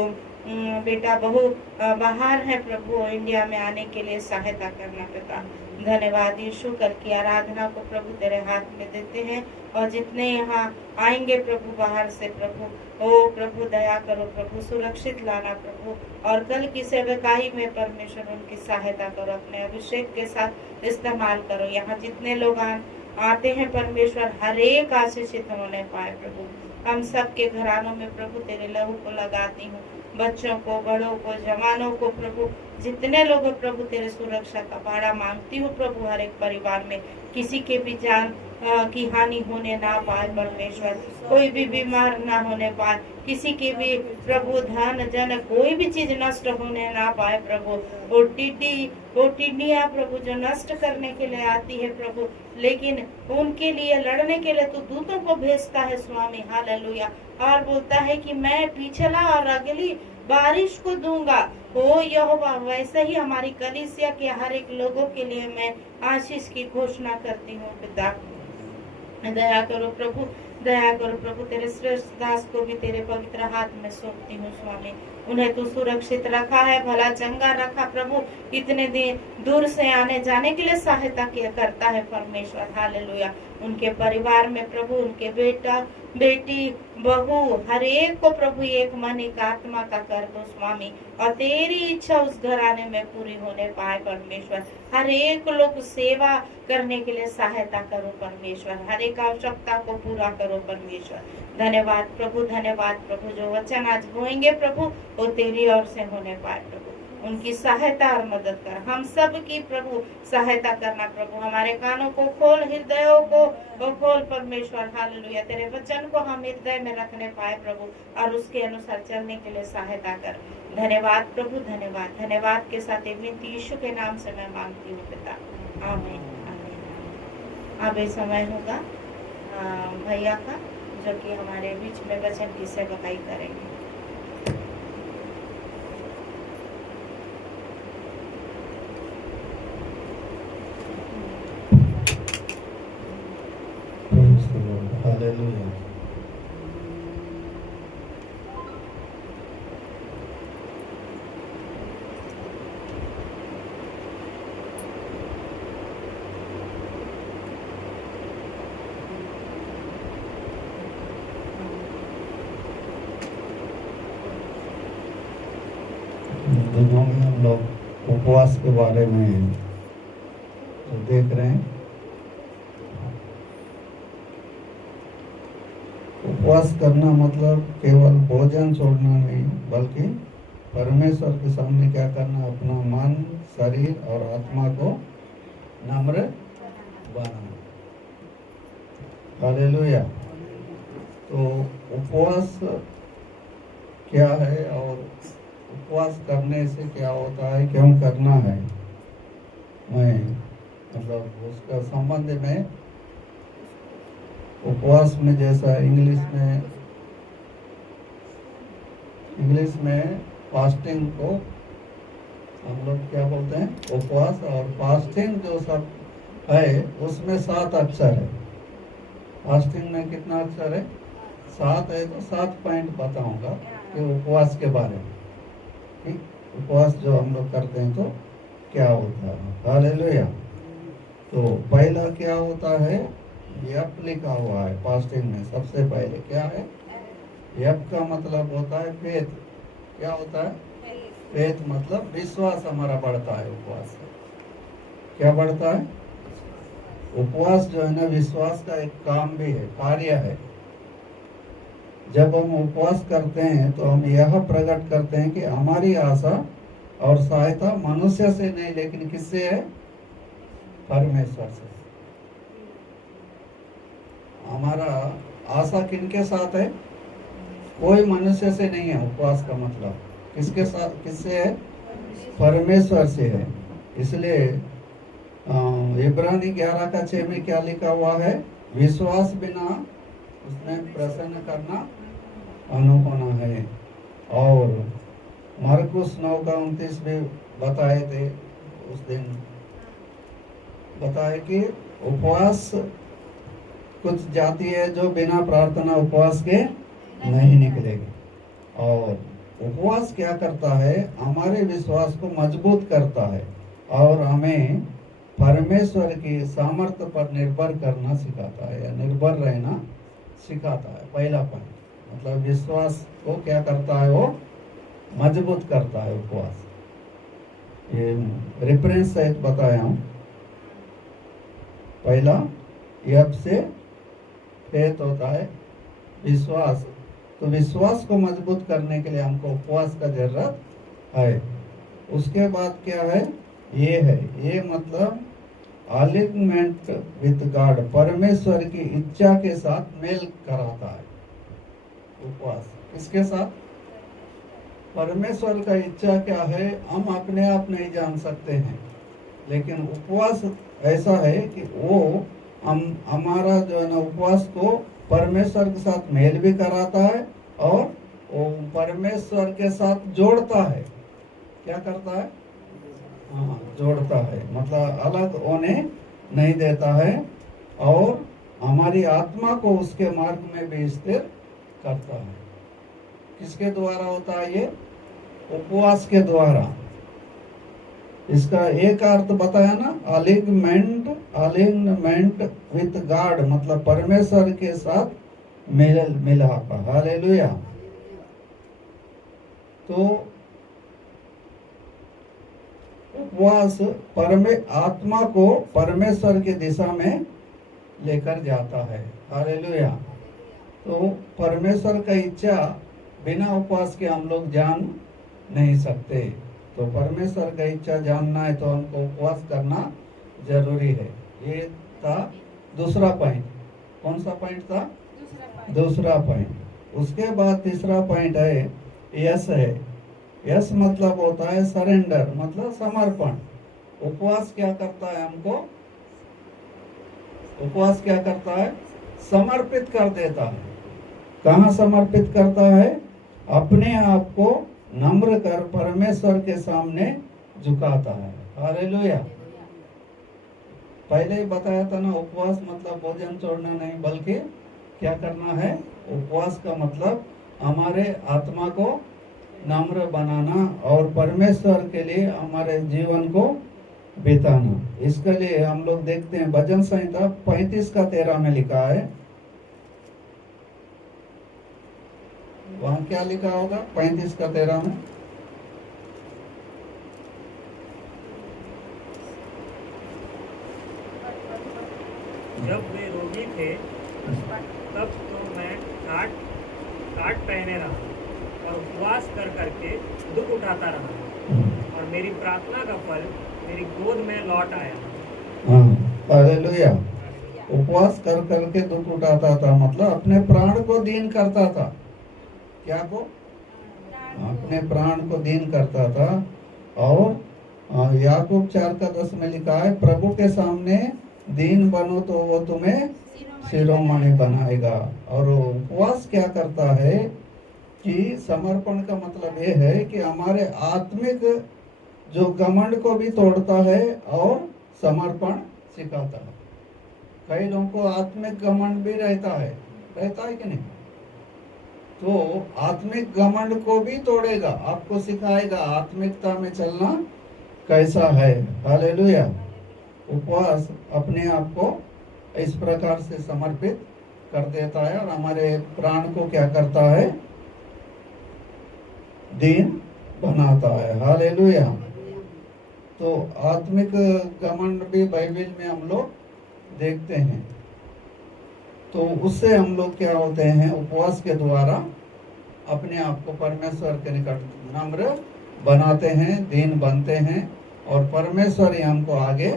बेटा बहू बाहर है प्रभु इंडिया में आने के लिए सहायता करना पिता। धन्यवाद यीशु, कल की आराधना को प्रभु तेरे हाथ में देते हैं और जितने यहाँ आएंगे प्रभु बाहर से प्रभु, ओ प्रभु दया करो प्रभु, सुरक्षित लाना प्रभु। और कल की सेवकाई में परमेश्वर उनकी सहायता करो, अपने अभिषेक के साथ इस्तेमाल करो। यहाँ जितने लोग आते हैं परमेश्वर हर एक आशीषित होने पाए प्रभु। हम सब के घरानों में प्रभु तेरे लहू को लगाती हूँ, बच्चों को, बड़ों को, जवानों को प्रभु, जितने लोग प्रभु तेरे सुरक्षा का बाड़ा मांगती हूँ प्रभु। हर एक परिवार में किसी के भी जान की हानि होने ना पाए परमेश्वर, कोई भी बीमार ना होने पाए, किसी की भी प्रभु धन जन कोई भी चीज नष्ट होने ना पाए प्रभु। वो टिड्डियाँ प्रभु जो नष्ट करने के लिए आती है प्रभु, लेकिन उनके लिए लड़ने के लिए तो दूतों को भेजता है स्वामी, हालेलुया। और बोलता है कि मैं पिछला और अगली बारिश को दूंगा। ओ यहोवा, वैसे ही हमारी कलीसिया के हर एक लोगों के लिए मैं आशीष की घोषणा करती हूँ पिता। दया करो प्रभु, दया करो प्रभु। तेरे श्रेष्ठ दास को भी तेरे पवित्र हाथ में सौंपती हूँ स्वामी। उन्हें तू सुरक्षित रखा है, भला चंगा रखा प्रभु। इतने दिन दूर से आने जाने के लिए सहायता करता है परमेश्वर, हालेलुया। उनके परिवार में प्रभु, उनके बेटा बेटी बहू हर एक को प्रभु एक मन एक आत्मा का कर दो स्वामी, और तेरी इच्छा उस घराने में पूरी होने पाए परमेश्वर। हर एक लोग सेवा करने के लिए सहायता करो परमेश्वर, हर एक आवश्यकता को पूरा करो परमेश्वर। धन्यवाद प्रभु, धन्यवाद प्रभु। जो वचन आज बोएंगे प्रभु वो तेरी ओर से होने पाए प्रभु। उनकी सहायता और मदद कर, हम सब की प्रभु सहायता करना प्रभु। हमारे कानों को खोल, हृदयों को खोल परमेश्वर, हालेलुया। तेरे वचन को हम हृदय में रखने पाए प्रभु और उसके अनुसार चलने के लिए सहायता कर। धन्यवाद प्रभु, धन्यवाद। धन्यवाद के साथ यीशु के नाम से मैं मांगती हूँ पिता, आमीन, आमीन। अब ये समय होगा भैया का, जो कि हमारे बीच में वचन की सेवकाई करेंगे। हालेलुया। दिनों में हम लोग उपवास के बारे में देख रहे हैं। उपवास करना मतलब केवल भोजन छोड़ना नहीं, बल्कि परमेश्वर के सामने क्या करना, अपना मन, शरीर और आत्मा को नम्र बनाना। हालेलुया। तो उपवास क्या है और उपवास करने से क्या होता है, क्यों करना है, मैं मतलब उसका संबंध में उपवास में जैसा इंग्लिश में फास्टिंग को हम लोग क्या बोलते हैं, उपवास। और फास्टिंग जो सब है उसमें 7 अक्षर है। फास्टिंग में कितना अक्षर है, 7 है। तो 7 पॉइंट बताऊंगा कि उपवास के बारे में, ठीक। उपवास जो हम लोग करते हैं तो क्या होता है, हालेलुया। तो पहला क्या होता है, यप लिखा हुआ है फास्टिंग में। सबसे पहले क्या है, यप का मतलब होता है फेथ। क्या होता है, फेथ मतलब विश्वास हमारा बढ़ता है उपवास से। क्या बढ़ता है, उपवास जो है ना विश्वास का एक काम भी है, कार्य है। जब हम उपवास करते हैं तो हम यह प्रकट करते हैं कि हमारी आशा और सहायता मनुष्य से नहीं, लेकिन किससे है, परमेश्वर से। हमारा आशा किनके साथ है, कोई मनुष्य से नहीं है। उपवास का मतलब किसके साथ, किससे है, परमेश्वर से है। इसलिए इब्रानी 11:6 में क्या लिखा हुआ है, विश्वास बिना उसमें प्रसन्न करना अनहोना है। और मरकुस 9:29 में बताए थे, उस दिन बताए कि उपवास कुछ जाति है जो बिना प्रार्थना उपवास के नहीं निकलेगी। और उपवास क्या करता है, हमारे विश्वास को मजबूत करता है और हमें परमेश्वर की सामर्थ्य पर निर्भर करना सिखाता है या निर्भर रहना सिखाता है। पहला पॉइंट मतलब विश्वास को क्या करता है, वो मजबूत करता है उपवास। ये रेफरेंस सहित बताया हूँ। पहला यप से फेथ होता है विश्वास, तो विश्वास को मजबूत करने के लिए हमको उपवास का जरूरत है। उसके बाद क्या है, ये मतलब अलाइनमेंट विद गॉड, परमेश्वर की इच्छा के साथ मेल कराता है उपवास। किसके साथ? परमेश्वर का इच्छा क्या है हम अपने आप नहीं जान सकते हैं, लेकिन उपवास ऐसा है कि वो हमारा जो है ना उपवास को परमेश्वर के साथ मेल भी कराता है और वो परमेश्वर के साथ जोड़ता है। क्या करता है? हाँ, जोड़ता है, मतलब अलग होने नहीं देता है और हमारी आत्मा को उसके मार्ग में भी स्थिर करता है। किसके द्वारा होता है ये? उपवास के द्वारा। इसका एक अर्थ बताया ना, अलाइनमेंट विथ गॉड, मतलब परमेश्वर के साथ मिलाप। हालेलुया। तो उपवास आत्मा को परमेश्वर की दिशा में लेकर जाता है। हालेलुया। तो परमेश्वर का इच्छा बिना उपवास के हम लोग जान नहीं सकते। तो परमेश्वर का इच्छा जानना है तो हमको उपवास करना जरूरी है। ये था दूसरा पॉइंट। कौन सा पॉइंट था? दूसरा पॉइंट। उसके बाद तीसरा पॉइंट है यस है। यस मतलब होता है सरेंडर, मतलब समर्पण। उपवास क्या करता है हमको? उपवास क्या करता है? समर्पित कर देता है। कहाँ समर्पित करता है? अपने आप को नम्र कर परमेश्वर के सामने झुकाता है। हालेलुया। पहले ही बताया था ना, उपवास मतलब भोजन छोड़ना नहीं, बल्कि क्या करना है? उपवास का मतलब हमारे आत्मा को नम्र बनाना और परमेश्वर के लिए हमारे जीवन को बिताना। इसके लिए हम लोग देखते हैं भजन संहिता 35:13 में लिखा है। वहाँ क्या लिखा होगा 35:13 में? जब वे रोगी थे तब तो मैं काट पहने रहा और उपवास कर करके दुख उठाता रहा और मेरी प्रार्थना का फल मेरी गोद में लौट आया। हाँ, हालेलुया। उपवास कर करके दुख उठाता था, मतलब अपने प्राण को दीन करता था। क्या को? अपने प्राण को दीन करता था। और याकूब 4:10 में लिखा है, प्रभु के सामने दीन बनो तो वो तुम्हें शिरोमणि बनाएगा। और उपवास क्या करता है कि समर्पण का मतलब ये है कि हमारे आत्मिक जो घमंड को भी तोड़ता है और समर्पण सिखाता है। कई लोगों को आत्मिक घमंड भी रहता है कि नहीं? तो आत्मिक घमंड को भी तोड़ेगा, आपको सिखाएगा आत्मिकता में चलना कैसा है। हालेलुया। उपवास अपने आप को इस प्रकार से समर्पित कर देता है और हमारे प्राण को क्या करता है? दीन बनाता है। हालेलुया। तो आत्मिक घमंड भी बाइबल में हम लोग देखते हैं। तो उससे हम लोग क्या होते हैं? उपवास के द्वारा अपने आप को परमेश्वर के निकट नम्र बनाते हैं, दीन बनते हैं और परमेश्वर ही हमको आगे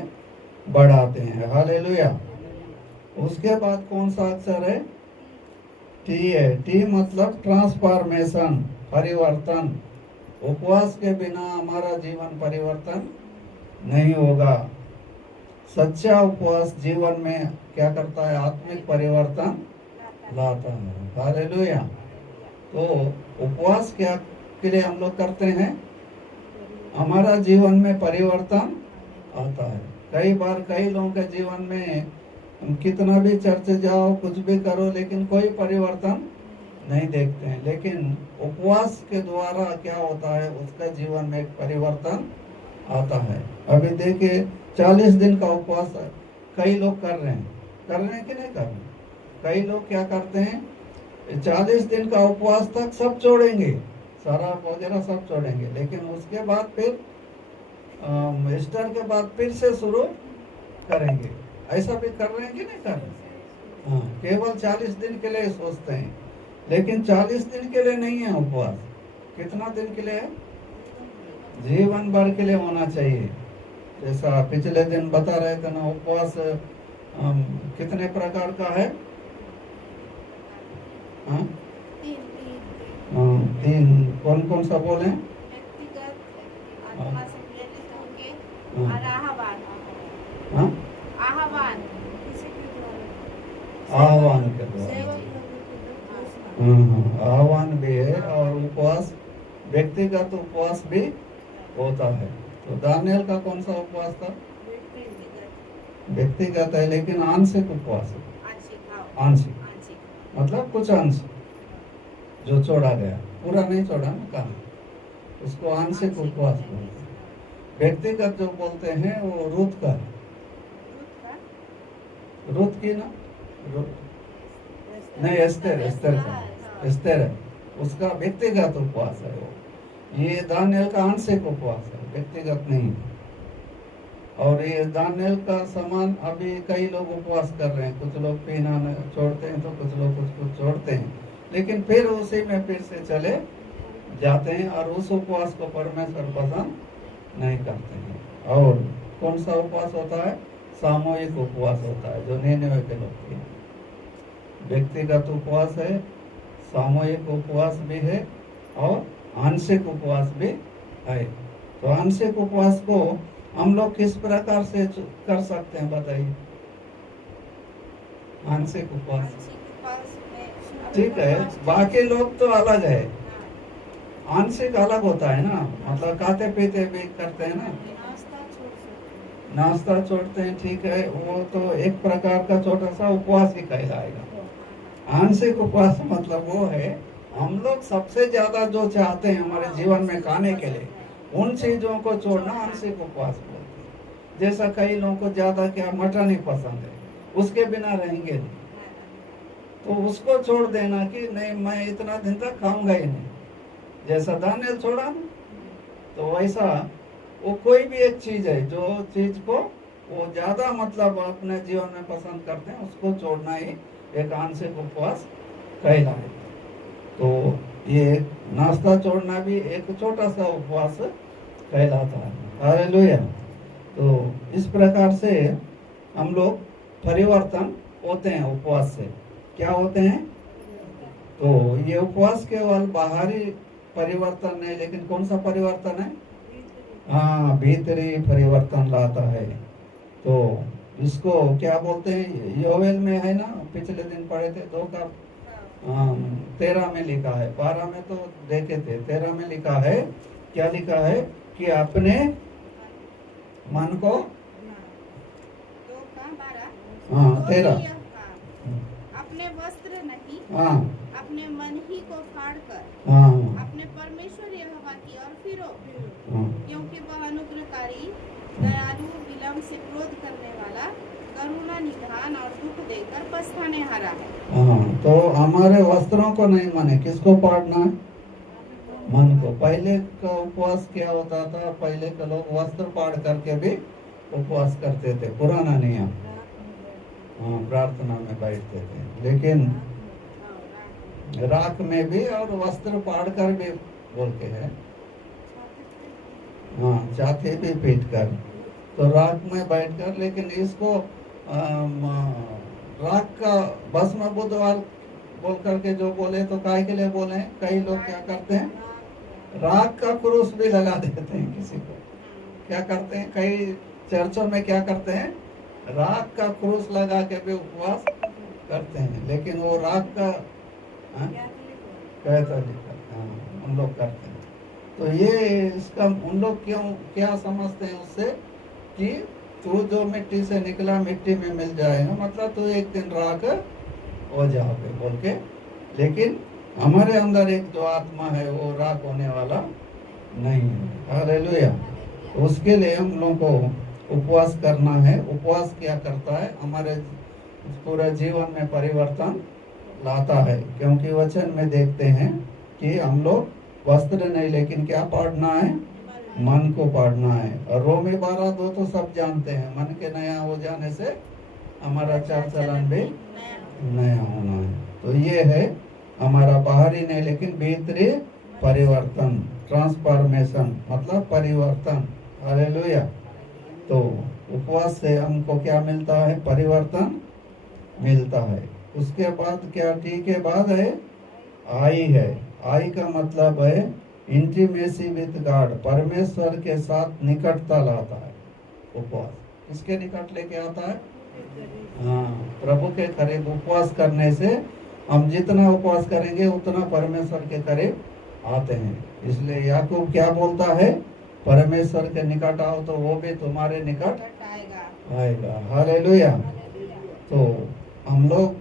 बढ़ाते हैं। हालेलुया। उसके बाद कौन सा अक्षर है? टी है। टी मतलब ट्रांसफॉर्मेशन, परिवर्तन। उपवास के बिना हमारा जीवन परिवर्तन नहीं होगा। सच्चा उपवास जीवन में क्या करता है? आत्मिक परिवर्तन लाता है। हालेलुया। तो उपवास क्या के लिए हम लोग करते हैं? हमारा जीवन में परिवर्तन आता है। कई बार कई लोगों के जीवन में हम कितना भी चर्च जाओ, कुछ भी करो, लेकिन कोई परिवर्तन नहीं देखते हैं। लेकिन उपवास के द्वारा क्या होता है, उसका जीवन में एक परिवर्तन आता है। अभी देखिए 40 दिन का उपवास कई लोग कर रहे हैं कि नहीं कर रहे? कई लोग क्या करते हैं, 40 दिन का उपवास तक सब छोड़ेंगे, शराब वगैरह सब छोड़ेंगे, लेकिन उसके बाद फिर ईस्टर के बाद फिर से शुरू करेंगे। ऐसा भी कर रहे हैं कि नहीं कर रहे? हाँ, केवल 40 दिन के लिए सोचते हैं, लेकिन 40 दिन के लिए नहीं है उपवास। कितना दिन के लिए है? जीवन भर के लिए होना चाहिए। जैसा पिछले दिन बता रहे थे ना, उपवास कितने प्रकार का है? हाँ? तीन। कौन कौन सा बोले? व्यक्तिगत, आत्मा से प्रेरित होके, हाँ। और आह्वान। हाँ? आह्वान आह्वान के द्वारा। सेवक आह्वान भी है, और उपवास, व्यक्तिगत उपवास भी होता है। तो दानियल का कौन सा उपवास था? व्यक्तिगत है, लेकिन आंशिक उपवास है। आंशिक मतलब कुछ अंश जो छोड़ा गया, पूरा नहीं छोड़ा ना, कहा उसको आंशिक उपवास बोलते हैं। व्यक्तिगत जो बोलते हैं वो रूत का है, रूत की ना, नहीं एस्तेर है, उसका व्यक्तिगत उपवास है वो। ये दानियल का आंशिक उपवास है, व्यक्तिगत नहीं है। और ये दानियल का समान अभी कई लोग उपवास कर रहे हैं। कुछ लोग पीना छोड़ते हैं, तो कुछ लोग कुछ छोड़ते हैं, लेकिन फिर उसी में फिर से चले जाते हैं, और उस उपवास को परमेश्वर पसंद नहीं करते हैं। और कौन सा उपवास होता है? सामूहिक उपवास होता है, जो निन्यानवे के लोग किए। व्यक्तिगत उपवास है, सामूहिक उपवास भी है, और आंशिक उपवास भी है। तो आंशिक उपवास को हम लोग किस प्रकार से कर सकते हैं, बताइए? आंशिक उपवास ठीक है, बाकी लोग तो अलग है, आंशिक अलग होता है ना, मतलब खाते पीते भी करते हैं ना, नाश्ता छोड़ते हैं, ठीक है, वो तो एक प्रकार का छोटा सा उपवास ही कहलाएगा। आंशिक उपवास मतलब वो है, हम लोग सबसे ज्यादा जो चाहते हैं हमारे जीवन में खाने के लिए, उन चीजों को छोड़ना आंशिक उपवास बोलते हैं। जैसा कई लोगों को ज्यादा क्या मटन ही पसंद है, उसके बिना रहेंगे नहीं, तो उसको छोड़ देना कि नहीं मैं इतना दिन तक खाऊंगा ही नहीं। जैसा दानियल छोड़ा ना, तो वैसा वो कोई भी एक चीज है, जो चीज को वो ज्यादा मतलब अपने जीवन में पसंद करते हैं, उसको छोड़ना ही एक आंशिक उपवास कहलाए। तो ये नाश्ता छोड़ना भी एक छोटा सा उपवास कहलाता है। हालेलुया। तो इस प्रकार से हम लोग परिवर्तन होते हैं उपवास से। क्या होते हैं? तो ये उपवास केवल बाहरी परिवर्तन नहीं, लेकिन कौन सा परिवर्तन है? हाँ, भीतरी परिवर्तन लाता है। तो इसको क्या बोलते हैं? योवेल में है ना, पिछले दिन पढ़े थे 2 का 13 में लिखा है, 12 में तो देखे थे, 13 में लिखा है, क्या लिखा है कि अपने मन को, 13, अपने वस्त्र नहीं, हाँ, अपने मन ही को फाड़ कर हाँ, अपने परमेश्वर यहोवा की ओर फिरो, हाँ, क्योंकि वह अनुग्रहकारी, दयालु, विलम्ब से क्रोध करने वाला, करुणा निधान और दुख देकर पछताने हारा है। हाँ। तो हमारे वस्त्रों को नहीं माने, किसको फाड़ना है? मन को। पहले का उपवास क्या होता था? पहले के लोग वस्त्र फाड़ करके भी उपवास करते थे, पुराना नियम। हाँ, प्रार्थना में बैठते थे, लेकिन राख में भी और वस्त्र फाड़ कर भी बोलते हैं, हाँ, छाती भी पीट कर, तो राख में बैठकर। लेकिन इसको राख का भस्म बुधवार बोल करके जो बोले, तो काय के लिए बोले? कई लोग क्या करते हैं, राख का क्रूस भी लगा देते हैं किसी को। क्या करते हैं कई चर्चों में, क्या करते हैं, राख का क्रूस लगा के भी उपवास करते हैं, लेकिन वो राख का कहता लिखा, उन लोग करते हैं। तो ये इसका उन लोग क्यों क्या समझते हैं उससे कि तू जो मिट्टी से निकला मिट्टी में मिल जाएगा, मतलब तू एक दिन राख हो जाओगे बोल के। लेकिन हमारे अंदर एक जो आत्मा है वो राख होने वाला नहीं है। हालेलुया। उसके लिए हम लोगों को उपवास करना है। उपवास क्या करता है? हमारे पूरे जीवन में परिवर्तन लाता है, क्योंकि वचन में देखते हैं कि हम लोग वस्त्र नहीं लेकिन क्या पाड़ना है? मन को पाड़ना है। और रोमी 12:2 तो सब जानते हैं, मन के नया हो जाने से हमारा चाल चलन भी नया होना है। तो ये है हमारा बाहरी नहीं लेकिन भीतरी परिवर्तन, ट्रांसफॉर्मेशन मतलब परिवर्तन। हालेलुया। तो उपवास से हमको क्या मिलता है? परिवर्तन मिलता है। उसके बाद क्या टी के बाद है? आई है। आई का मतलब है इंटीमेसी विद गॉड, परमेश्वर के साथ निकटता लाता है उपवास। किसके निकट लेके आता है? हाँ, प्रभु के करीब। उपवास करने से हम जितना उपवास करेंगे उतना परमेश्वर के करीब आते हैं। इसलिए याकूब क्या बोलता है? परमेश्वर के निकट आओ तो वो भी तुम्हारे निकट आएगा। हालेलुया। तो हम लोग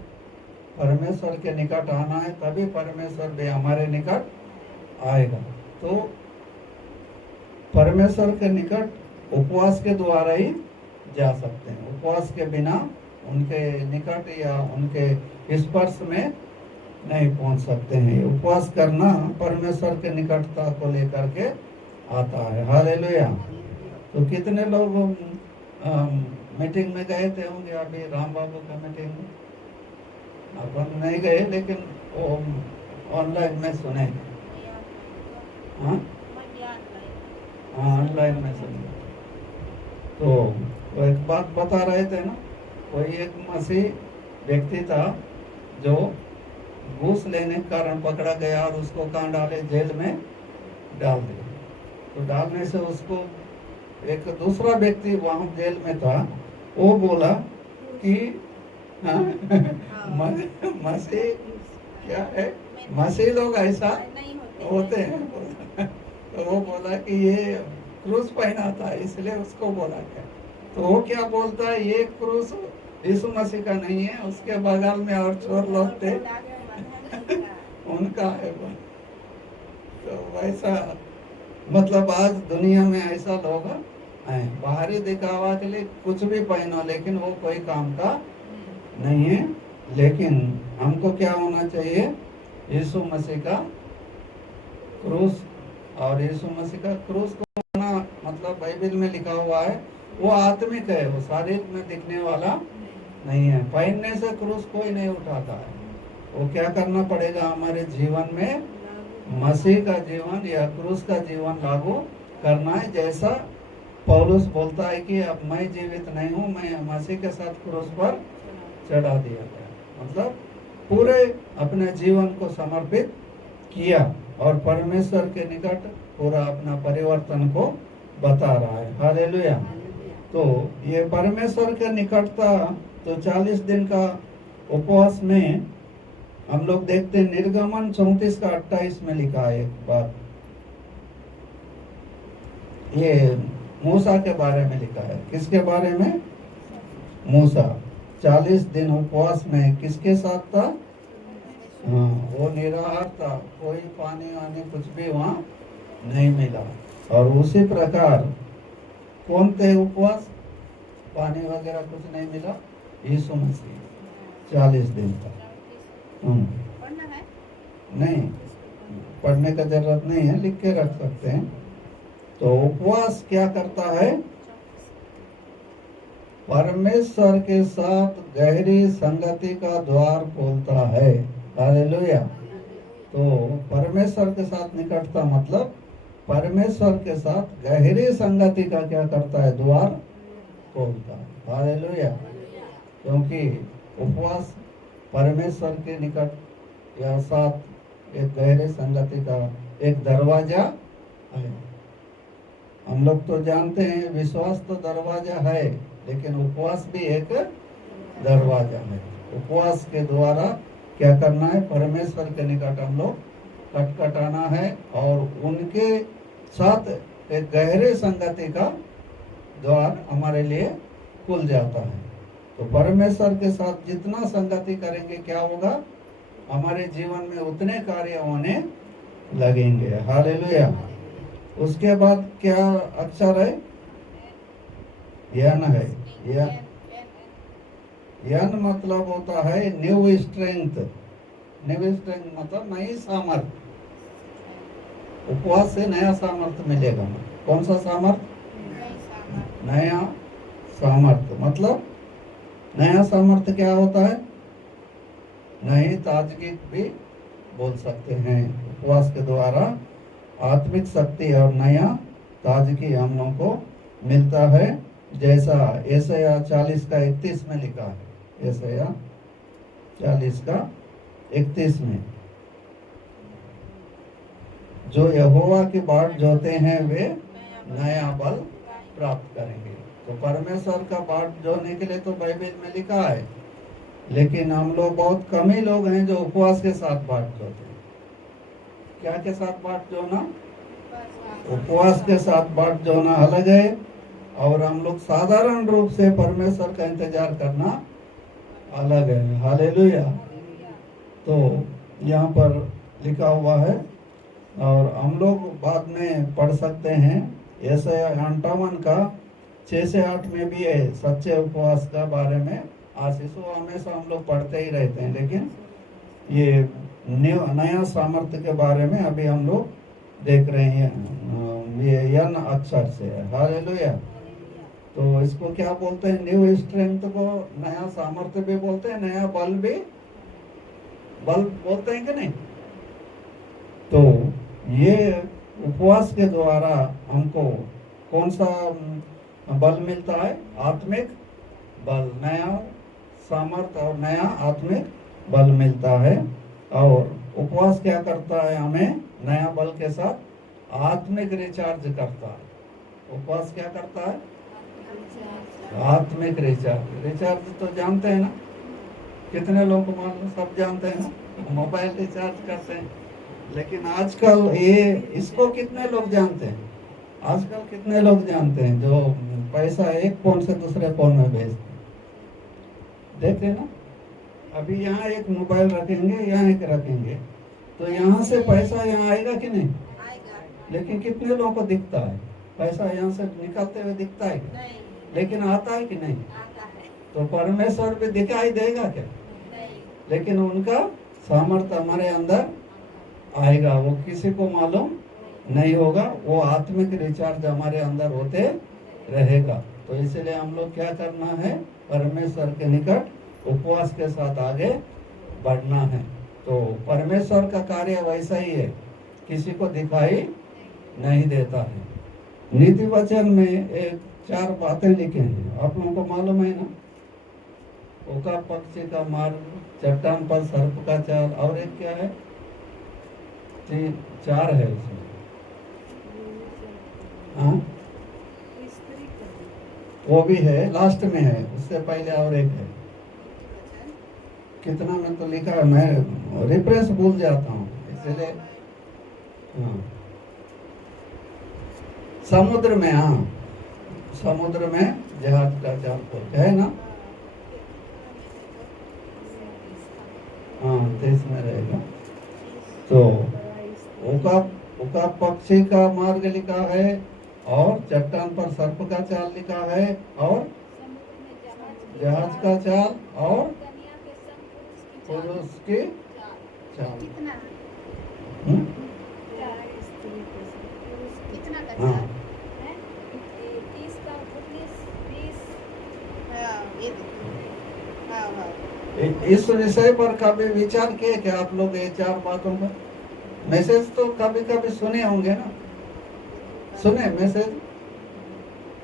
परमेश्वर के निकट आना है, तभी परमेश्वर भी हमारे निकट आएगा। तो परमेश्वर के निकट उपवास के द्वारा ही जा सकते हैं। उपवास के बिना उनके निकट या उनके स्पर्श में नहीं पहुंच सकते हैं। उपवास करना परमेश्वर के निकटता को लेकर के आता है। हालेलुया। तो कितने लोग मीटिंग में गए थे होंगे अभी राम बाबू का मीटिंग में? अपन नहीं गए लेकिन वो ऑनलाइन में सुने। हाँ, ऑनलाइन में सुने। तो वो एक बात बता रहे थे ना, कोई एक मसीह व्यक्ति था जो घूस लेने के कारण पकड़ा गया और उसको कहाँ डाले? जेल में डाल दिया। तो डालने से उसको एक दूसरा व्यक्ति वहाँ जेल में था, वो बोला कि मसीह क्या है? मसीह लोग ऐसा होते हैं। तो वो बोला कि ये क्रूस पहना था इसलिए उसको बोला गया। तो वो क्या बोलता है? ये क्रूस यीशु मसीह का नहीं है, उसके बगल में और चोर लोग थे उनका है वो। तो वैसा मतलब आज दुनिया में ऐसा लोग हैं, बाहरी दिखावा के लिए कुछ भी पहनो लेकिन वो कोई काम का नहीं है। लेकिन हमको क्या होना चाहिए? यीशु मसीह का क्रूस। और यीशु मसीह का क्रूस को होना मतलब बाइबल में लिखा हुआ है वो आत्मिक है, वो शारीर में दिखने वाला नहीं है। पहनने से क्रूस कोई नहीं उठाता है। वो क्या करना पड़ेगा? हमारे जीवन में मसीह का जीवन या क्रूस का जीवन लागू करना है। जैसा पौलुस बोलता है कि अब मैं जीवित नहीं हूँ, मैं मसीह के साथ क्रूस पर चढ़ा दिया गया। मतलब पूरे अपने जीवन को समर्पित किया और परमेश्वर के निकट पूरा अपना परिवर्तन को बता रहा है। हालेलुया। तो ये परमेश्वर के निकटता, तो 40 दिन का उपवास में हम लोग देखते हैं निर्गमन 34 का 28 में लिखा है एक बात, ये मूसा के बारे में लिखा है। किसके बारे में? मूसा 40 दिन उपवास में किसके साथ था? हाँ, वो निराहार था, कोई पानी वानी कुछ भी वहाँ नहीं मिला। और उसी प्रकार कौन थे उपवास? पानी वगैरह कुछ नहीं मिला, यीशु मसीह 40 दिन का। पढ़ना है? नहीं, पढ़ने का जरूरत नहीं है, लिख के रख सकते हैं। तो उपवास क्या करता है? परमेश्वर के साथ गहरी संगति का द्वार खोलता है। हालेलुया। तो परमेश्वर के साथ निकटता मतलब परमेश्वर के साथ गहरी संगति का क्या करता है? द्वार खोलता है। हालेलुया। क्योंकि उपवास परमेश्वर के निकट या साथ एक गहरे संगति का एक दरवाजा है। हम लोग तो जानते हैं विश्वास तो दरवाजा है, लेकिन उपवास भी एक दरवाजा है। उपवास के द्वारा क्या करना है? परमेश्वर के निकट हम लोग खटखटाना है और उनके साथ एक गहरे संगति का द्वार हमारे लिए खुल जाता है। तो परमेश्वर के साथ जितना संगति करेंगे क्या होगा, हमारे जीवन में उतने कार्य होने लगेंगे। हालेलुया। उसके बाद क्या अक्षर है, यन है। यन मतलब होता है न्यू स्ट्रेंथ। न्यू स्ट्रेंथ मतलब नई सामर्थ्य। उपवास से नया सामर्थ्य मिलेगा। कौन सा सामर्थ्य? नया सामर्थ्य। मतलब नया सामर्थ्य क्या होता है? नई ताजगी भी बोल सकते हैं। उपवास के द्वारा आत्मिक शक्ति और नया ताजगी हम लोगों को मिलता है, जैसा यशायाह 40 का 31 में लिखा है। यशायाह 40 का 31 में, जो यहोवा की बाट जोते हैं वे नया बल प्राप्त करेंगे। तो परमेश्वर का बाट जोने के लिए तो बाइबल में लिखा है, लेकिन हम लोग बहुत कम ही लोग हैं जो उपवास के साथ बाट जोते हैं। क्या के साथ बाट जोना? उपवास के साथ बाट जोना अलग है, और हम लोग साधारण रूप से परमेश्वर का इंतजार करना अलग है। हालेलुया। तो यहाँ पर लिखा हुआ है, और हम लोग बाद में पढ़ सकते हैं। यशायाह 58 का 6 से 8 में भी है सच्चे उपवास का बारे में आशीष। हमेशा हम लोग पढ़ते ही रहते हैं, लेकिन ये नया सामर्थ्य के बारे में अभी हम लोग देख रहे हैं। ये यन अक्षर से है। हालेलुया। तो इसको क्या बोलते हैं? न्यू स्ट्रेंथ को नया सामर्थ्य भी बोलते हैं, नया बल भी बल बोलते हैं कि नहीं? तो ये उपवास के द्वारा हमको कौन सा बल मिलता है? आत्मिक बल, नया सामर्थ्य और नया आत्मिक बल मिलता है। और उपवास क्या करता है? हमें नया बल के साथ आत्मिक रिचार्ज करता है। उपवास क्या करता है? आत्मिक रिचार्ज। रिचार्ज तो जानते हैं ना? कितने लोग को मालूम? सब जानते हैं ना, मोबाइल रिचार्ज करते हैं। लेकिन आजकल ये इसको कितने लोग जानते हैं? आजकल कितने लोग जानते हैं जो पैसा एक फोन से दूसरे फोन में भेजते हैं? देखते हैं ना, अभी यहाँ एक मोबाइल रखेंगे, यहाँ एक रखेंगे, तो यहाँ से पैसा यहाँ आएगा कि नहीं? लेकिन कितने लोगों को दिखता है पैसा यहाँ से निकलते हुए? दिखता है क्या? लेकिन आता है कि नहीं? तो परमेश्वर भी दिखाई देगा क्या? लेकिन उनका सामर्थ्य हमारे अंदर आएगा, वो किसी को मालूम नहीं होगा। वो आत्मिक रिचार्ज हमारे अंदर होते रहेगा। तो इसलिए हम लोग क्या करना है? परमेश्वर के निकट उपवास के साथ आगे बढ़ना है। तो परमेश्वर का कार्य वैसा ही है, किसी को दिखाई नहीं देता है। नीति वचन में एक 4 बातें लिखे हैं, आप लोगों को मालूम है ना? ओका पक्षी का मार्ग, चट्टान पर सर्प का चाल, और एक क्या है? 4 है उसमें। हाँ, वो भी है, लास्ट में है, उससे पहले और एक है। कितना में तो लिखा है, मैं रिफ्रेश भूल जाता हूँ इसलिए। हाँ, समुद्र में, हाँ समुद्र में जहाज का जाल खोल है ना? हाँ 23 में रहेगा। तो उका पक्षी का मार्ग लिखा है, और चट्टान पर सर्प का चाल लिखा है, और जहाज का चाल, और पुरुष की चाल। हाँ, इस विषय पर कभी विचार किए क्या आप लोग? ये 4 बातों पर मैसेज तो कभी कभी सुने होंगे ना? सुने मैसेज?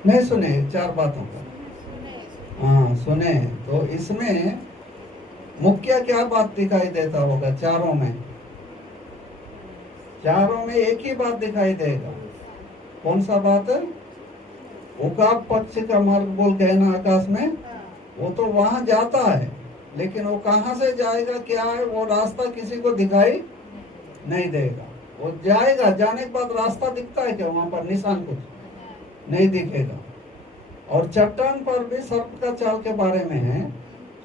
नहीं सुने 4 बातों का? हाँ सुने। तो इसमें मुख्य क्या बात दिखाई देता होगा? चारों में एक ही बात दिखाई देगा। कौन सा बात है? उकाब पक्षी का मार्ग बोल के है ना आकाश में, वो तो वहां जाता है, लेकिन वो कहां से जाएगा, क्या है वो रास्ता किसी को दिखाई नहीं देगा। वो जाएगा, जाने के बाद रास्ता दिखता है क्या? वहां पर निशान कुछ नहीं दिखेगा। और चट्टान पर भी सर्प का चाल के बारे में है।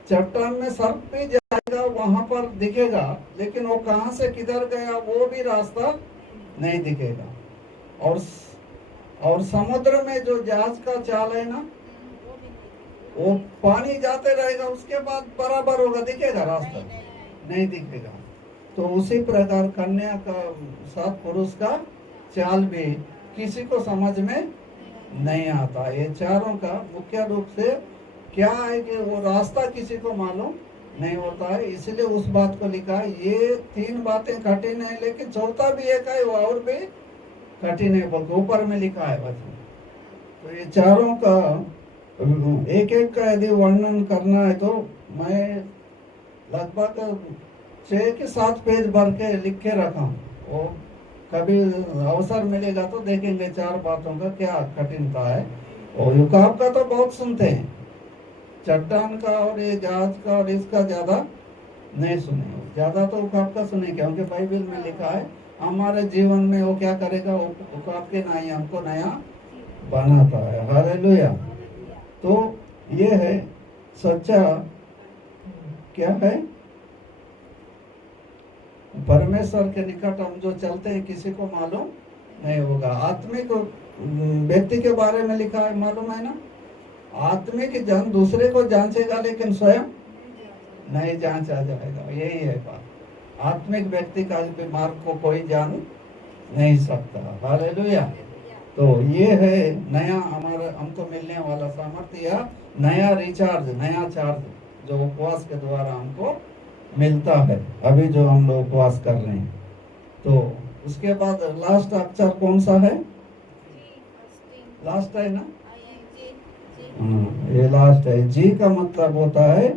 चट्टान में सर्प भी जाएगा, वहां पर दिखेगा, लेकिन वो कहां से किधर गया वो भी रास्ता नहीं दिखेगा। और समुद्र में जो जहाज का चाल है ना, वो पानी जाते रहेगा, उसके बाद बराबर होगा, दिखेगा रास्ता? नहीं दिखेगा। तो उसी प्रकार कन्या का साथ पुरुष का चाल भी किसी को समझ में नहीं आता। ये चारों का मुख्य रूप से क्या है कि वो रास्ता किसी को मालूम नहीं होता है, इसलिए उस बात को लिखा है। ये 3 बातें कठिन है, लेकिन चौथा भी एक है, वो और भी कठिन है, बल्कि ऊपर में लिखा है वचन। तो ये चारों का एक एक का यदि वर्णन करना है तो मैं लगभग 6 के 7 पेज भर के लिख के रखा हूँ। वो कभी अवसर मिलेगा तो देखेंगे 4 बातों का क्या कठिनता है। और युकाब का तो बहुत सुनते हैं, चट्टान का और ये जहाज का और इसका ज्यादा नहीं सुने, ज्यादा तो युकाब का सुने, क्योंकि बाइबल में लिखा है हमारे जीवन में वो क्या करेगा, युकाब के ना ही हमको नया बनाता है। हालेलुया। तो ये है सच्चा क्या है, परमेश्वर के निकट हम जो चलते हैं किसी को मालूम नहीं होगा। आत्मिक व्यक्ति के बारे में लिखा है, मालूम है ना, आत्मिक जन दूसरे को जांचेगा लेकिन स्वयं नहीं जांचा जाएगा। यही है बात। आत्मिक व्यक्ति का मार्ग को कोई जान नहीं सकता। हालेलुया। तो ये है नया हमारा हमको मिलने वाला सामर्थ्य या नया रिचार्ज, नया चार्ज जो उपवास के द्वारा हमको मिलता है, अभी जो हम लोग उपवास कर रहे हैं। तो उसके बाद लास्ट अक्षर कौन सा है? लास्ट है ना? ये लास्ट है। जी का मतलब होता है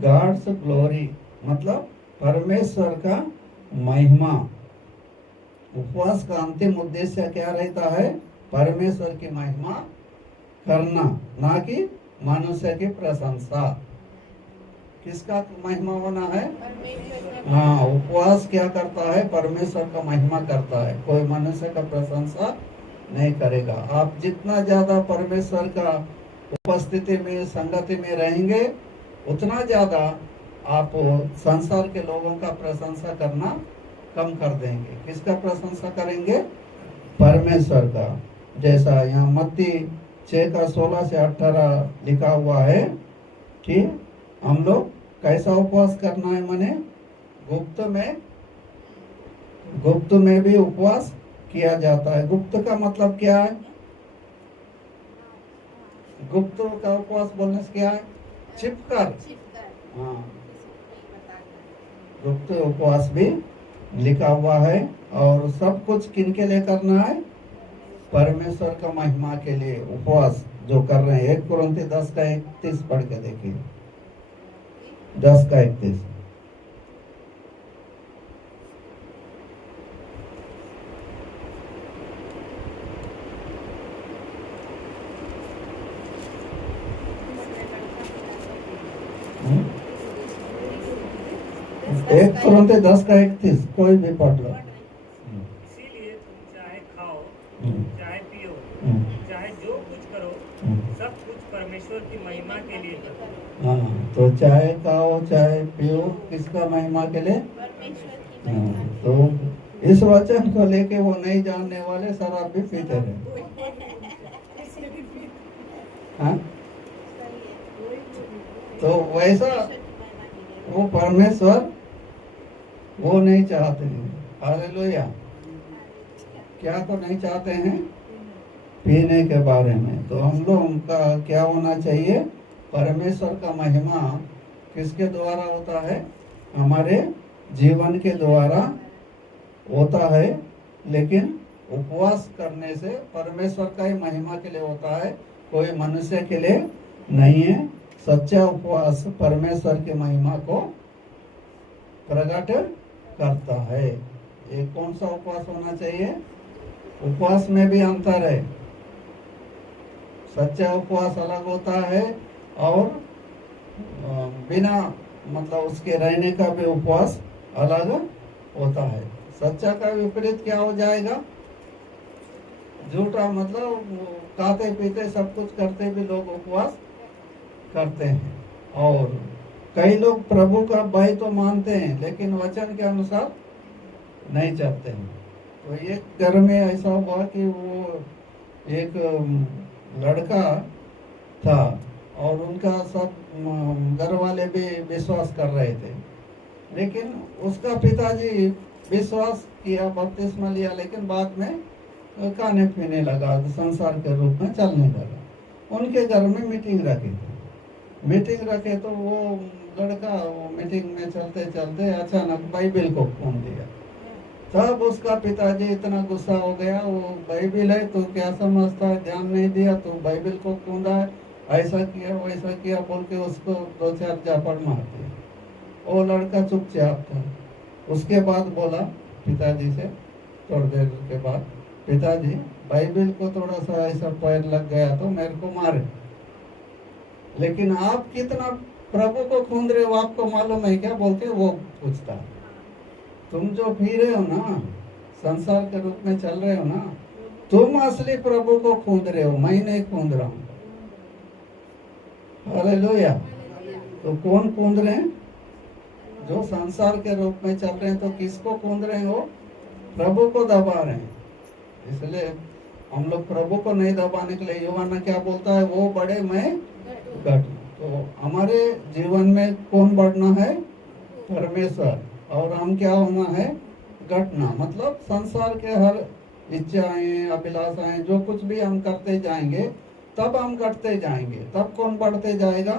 गॉड्स ग्लोरी, मतलब परमेश्वर का महिमा। उपवास का अंतिम उद्देश्य क्या रहता है? परमेश्वर की महिमा करना, ना कि मनुष्य की प्रशंसा। किसका महिमा होना है? हाँ, उपवास क्या करता है? परमेश्वर का महिमा करता है, कोई मनुष्य का प्रशंसा नहीं करेगा। आप जितना ज्यादा परमेश्वर का उपस्थिति में, संगति में रहेंगे, उतना ज्यादा आप संसार के लोगों का प्रशंसा करना कम कर देंगे। किसका प्रशंसा करेंगे? परमेश्वर का। जैसा यहाँ मत्ती 6 का 16 से 18 लिखा हुआ है कि हम लोग कैसा उपवास करना है, माने गुप्त में भी उपवास किया जाता है। गुप्त का मतलब क्या है? गुप्त का उपवास बोलने से क्या है? छिपकर। हाँ, गुप्त उपवास भी लिखा हुआ है। और सब कुछ किनके लिए करना है? परमेश्वर का महिमा के लिए उपवास जो कर रहे हैं। 1 कुरिन्थी 10 का 31 पढ़ के देखिए। 10 का 31। एक कुरिन्थी 10 का 31 कोई भी पढ़ लो। इसीलिए तुम चाहे खाओ, चाहे पियो, चाहे जो कुछ करो, सब कुछ परमेश्वर की महिमा के लिए करो। हाँ, तो चाहे खाओ चाहे पियो, किसका महिमा के लिए? हाँ, तो इस वचन को लेके वो नहीं जानने वाले शराब भी पीते रहे। हाँ, तो वैसा वो परमेश्वर वो नहीं चाहते हैं। हालेलुया। क्या तो नहीं चाहते हैं? पीने के बारे में। तो हम लोग का क्या होना चाहिए? परमेश्वर का महिमा किसके द्वारा होता है? हमारे जीवन के द्वारा होता है। लेकिन उपवास करने से परमेश्वर का ही महिमा के लिए होता है, कोई मनुष्य के लिए नहीं है। सच्चा उपवास परमेश्वर की महिमा को प्रकट करता है। ये कौन सा उपवास होना चाहिए? उपवास में भी अंतर है। सच्चा उपवास अलग होता है और बिना मतलब उसके रहने का भी उपवास अलग होता है। सच्चा का विपरीत क्या हो जाएगा? झूठा मतलब वो खाते पीते सब कुछ करते भी लोग उपवास करते हैं। और कई लोग प्रभु का भय तो मानते हैं लेकिन वचन के अनुसार नहीं चलते हैं। तो एक घर में ऐसा हुआ कि वो एक लड़का था और उनका सब घर वाले भी विश्वास कर रहे थे, लेकिन उसका पिताजी विश्वास किया, बपतिस्मा लिया, लेकिन बाद में खाने पीने लगा, संसार के रूप में चलने लगा। उनके घर में मीटिंग रखी थी। मीटिंग रखे तो वो लड़का वो मीटिंग में चलते चलते अचानक बाइबिल को खोल दिया। तब उसका पिताजी इतना गुस्सा हो गया, वो बाइबिल है तो क्या समझता है, ध्यान नहीं दिया तो बाइबिल को कूदा है, ऐसा किया वैसा किया बोल के उसको 2-4 झापड़ मार दिया। वो लड़का चुपचाप था। उसके बाद बोला पिताजी से, थोड़ी देर के बाद, पिताजी बाइबिल को थोड़ा सा ऐसा पैर लग गया तो मेरे को मारे, लेकिन आप कितना प्रभु को खूंद रहे हो आपको मालूम है क्या, बोल के वो पूछता। तुम जो पी रहे हो ना, संसार के रूप में चल रहे हो ना, तुम असली प्रभु को खूंद रहे हो, मैं नहीं खूंद रहा हूँ। हालेलुया। तो कौन कूद रहे हैं? जो संसार के रूप में चल रहे हैं। तो किसको कूद रहे हैं? वो प्रभु को दबा रहे हैं। इसलिए हम लोग प्रभु को नहीं दबाने के लिए, यूहन्ना क्या बोलता है, वो बढ़े मैं घटूं। तो हमारे जीवन में कौन बढ़ना है? परमेश्वर। और हम क्या होना है? घटना। मतलब संसार के हर इच्छाएं अभिलाषाएं जो कुछ भी हम करते जाएंगे तब हम घटते जाएंगे। तब कौन बढ़ते जाएगा?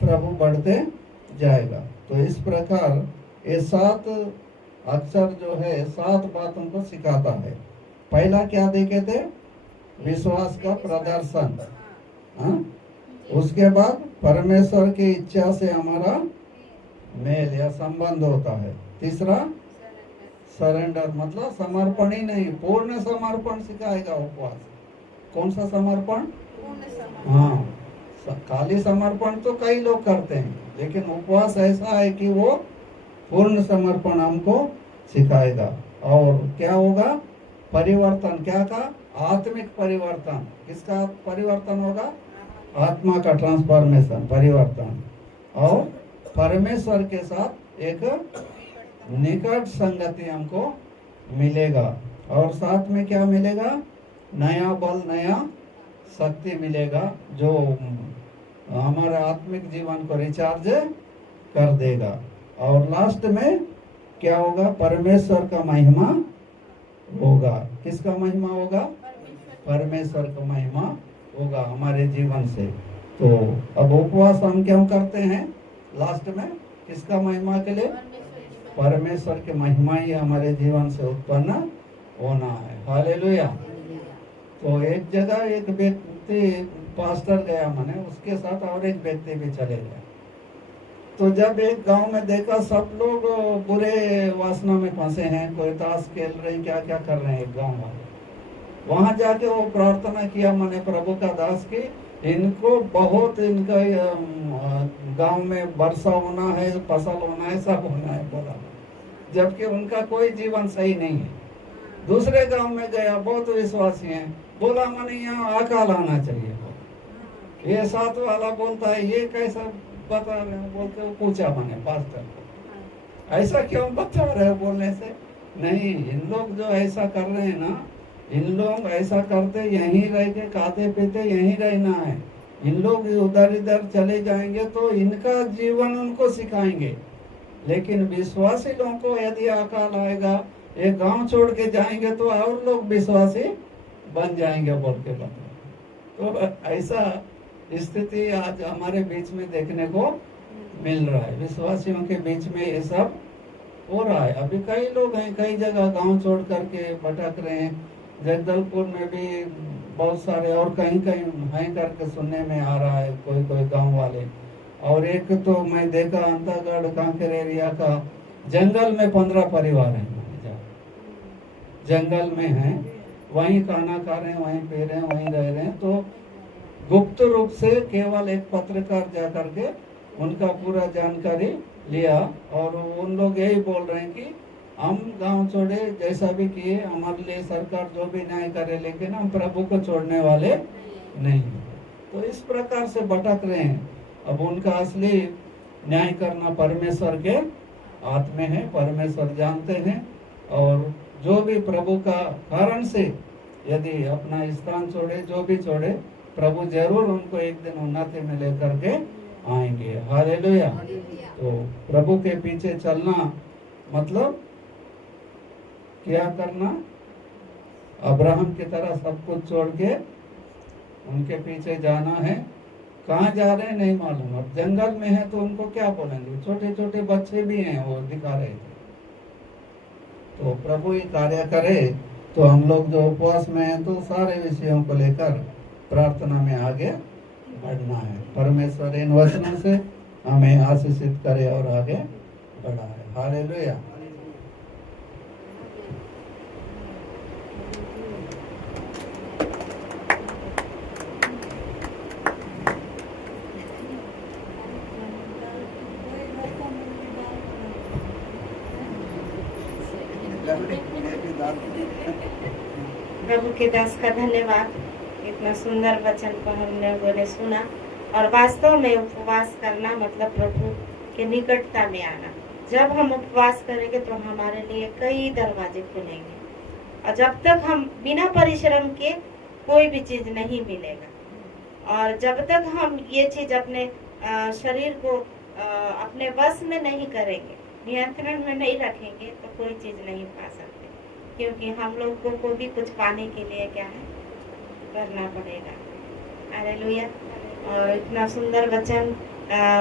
प्रभु बढ़ते जाएगा। तो इस प्रकार ये 7 अक्षर जो है 7 बातों को सिखाता है। पहला क्या देखे थे? विश्वास का प्रदर्शन। हाँ? उसके बाद परमेश्वर की इच्छा से हमारा मेल या संबंध होता है। तीसरा सरेंडर, मतलब समर्पण ही नहीं, पूर्ण समर्पण सिखाएगा उपवास। कौन सा समर्पण? हाँ, खाली समर्पण तो कई लोग करते हैं, लेकिन उपवास ऐसा है कि वो पूर्ण समर्पण हमको सिखाएगा। और क्या होगा? परिवर्तन। क्या का? आत्मिक परिवर्तन। किसका परिवर्तन होगा? आत्मा का ट्रांसफॉर्मेशन, परिवर्तन। और परमेश्वर के साथ एक निकट संगति हमको मिलेगा। और साथ में क्या मिलेगा? नया बल, नया शक्ति मिलेगा, जो हमारे आत्मिक जीवन को रिचार्ज कर देगा। और लास्ट में क्या होगा? परमेश्वर का महिमा होगा। किसका महिमा होगा? परमेश्वर का महिमा होगा हमारे जीवन से। तो अब उपवास हम क्यों करते हैं? लास्ट में किसका महिमा के लिए? परमेश्वर की महिमा ही हमारे जीवन से उत्पन्न होना है। हालेलुया। तो एक जगह एक व्यक्ति, पास्टर गया माने, उसके साथ और एक व्यक्ति भी चले गए। तो जब एक गांव में देखा सब लोग बुरे वासना में फंसे हैं, कोई ताश खेल रहे हैं, क्या क्या कर रहे हैं, एक गांव वाले। वहां जाके वो प्रार्थना किया माने प्रभु का दास की, इनको बहुत, इनका गांव में वर्षा होना है, फसल होना है, सब होना है बोला, जबकि उनका कोई जीवन सही नहीं है। दूसरे गांव में गया, बहुत विश्वासी हैं, बोला माने यहाँ अकाल आना चाहिए। ये 7 वाला बोलता है ये कैसा बता रहे हो, बोल के वो पूछा माने पास्टर को, ऐसा क्यों बता रहे हो? बोलने से नहीं, इन लोग जो ऐसा कर रहे हैं ना, इन लोग ऐसा करते यहीं रह के खाते पीते यहीं रहना है। इन लोग उधर इधर चले जाएंगे तो इनका जीवन उनको सिखाएंगे, लेकिन विश्वासी लोगों को यदि अकाल आएगा, एक गांव छोड़ के जाएंगे तो और लोग विश्वासी बन जाएंगे बोल के बता। तो ऐसा स्थिति आज हमारे बीच में देखने को मिल रहा है। विश्वासियों के बीच में ये सब हो रहा है। अभी कई लोग हैं, कई जगह गांव छोड़ करके भटक रहे हैं। जगदलपुर में भी बहुत सारे, और कहीं कहीं हैं करके सुनने में आ रहा है, कोई कोई गांव वाले। और एक तो मैं देखा अंतागढ़ कांकेर एरिया का, जंगल में 15 परिवार हैं, जंगल में हैं, वहीं खाना खा रहे हैं, वहीं पी रहे हैं, वहीं रह रहे हैं। तो गुप्त रूप से केवल एक पत्रकार जा करके उनका पूरा जानकारी लिया, और उन लोग यही बोल रहे हैं कि हम गांव छोड़े जैसा भी किए, हमारे लिए सरकार जो भी न्याय करे, लेकिन हम प्रभु को छोड़ने वाले नहीं। तो इस प्रकार से भटक रहे हैं। अब उनका असली न्याय करना परमेश्वर के हाथ में है, परमेश्वर जानते हैं। और जो भी प्रभु का कारण से यदि अपना स्थान छोड़े, जो भी छोड़े, प्रभु जरूर उनको एक दिन उन्नति में लेकर के आएंगे। हालेलुया। तो प्रभु के पीछे चलना मतलब क्या करना? अब्राहम की तरह सब कुछ छोड़ के उनके पीछे जाना है। कहाँ जा रहे हैं नहीं मालूम। अब जंगल में है तो उनको क्या बोलेंगे, छोटे छोटे बच्चे भी हैं, वो दिखा रहे थे। तो प्रभु ही कार्य करे। तो हम लोग जो उपवास में हैं तो सारे विषयों को लेकर प्रार्थना में आगे बढ़ना है। परमेश्वर इन वचनों से हमें आशीषित करे और आगे बढ़ाए। हालेलुया। प्रभु के दास का धन्यवाद। इतना सुंदर वचन को हमने बोले सुना। और वास्तव में उपवास करना मतलब प्रभु के निकटता में आना। जब हम उपवास करेंगे तो हमारे लिए कई दरवाजे खुलेंगे, और जब तक हम बिना परिश्रम के कोई भी चीज नहीं मिलेगा। और जब तक हम ये चीज अपने शरीर को अपने वश में नहीं करेंगे, नियंत्रण में नहीं रखेंगे, तो कोई चीज नहीं पा सकते। क्योंकि हम लोगों को भी कुछ पाने के लिए क्या है, करना पड़ेगा। हालेलुया। और इतना सुंदर वचन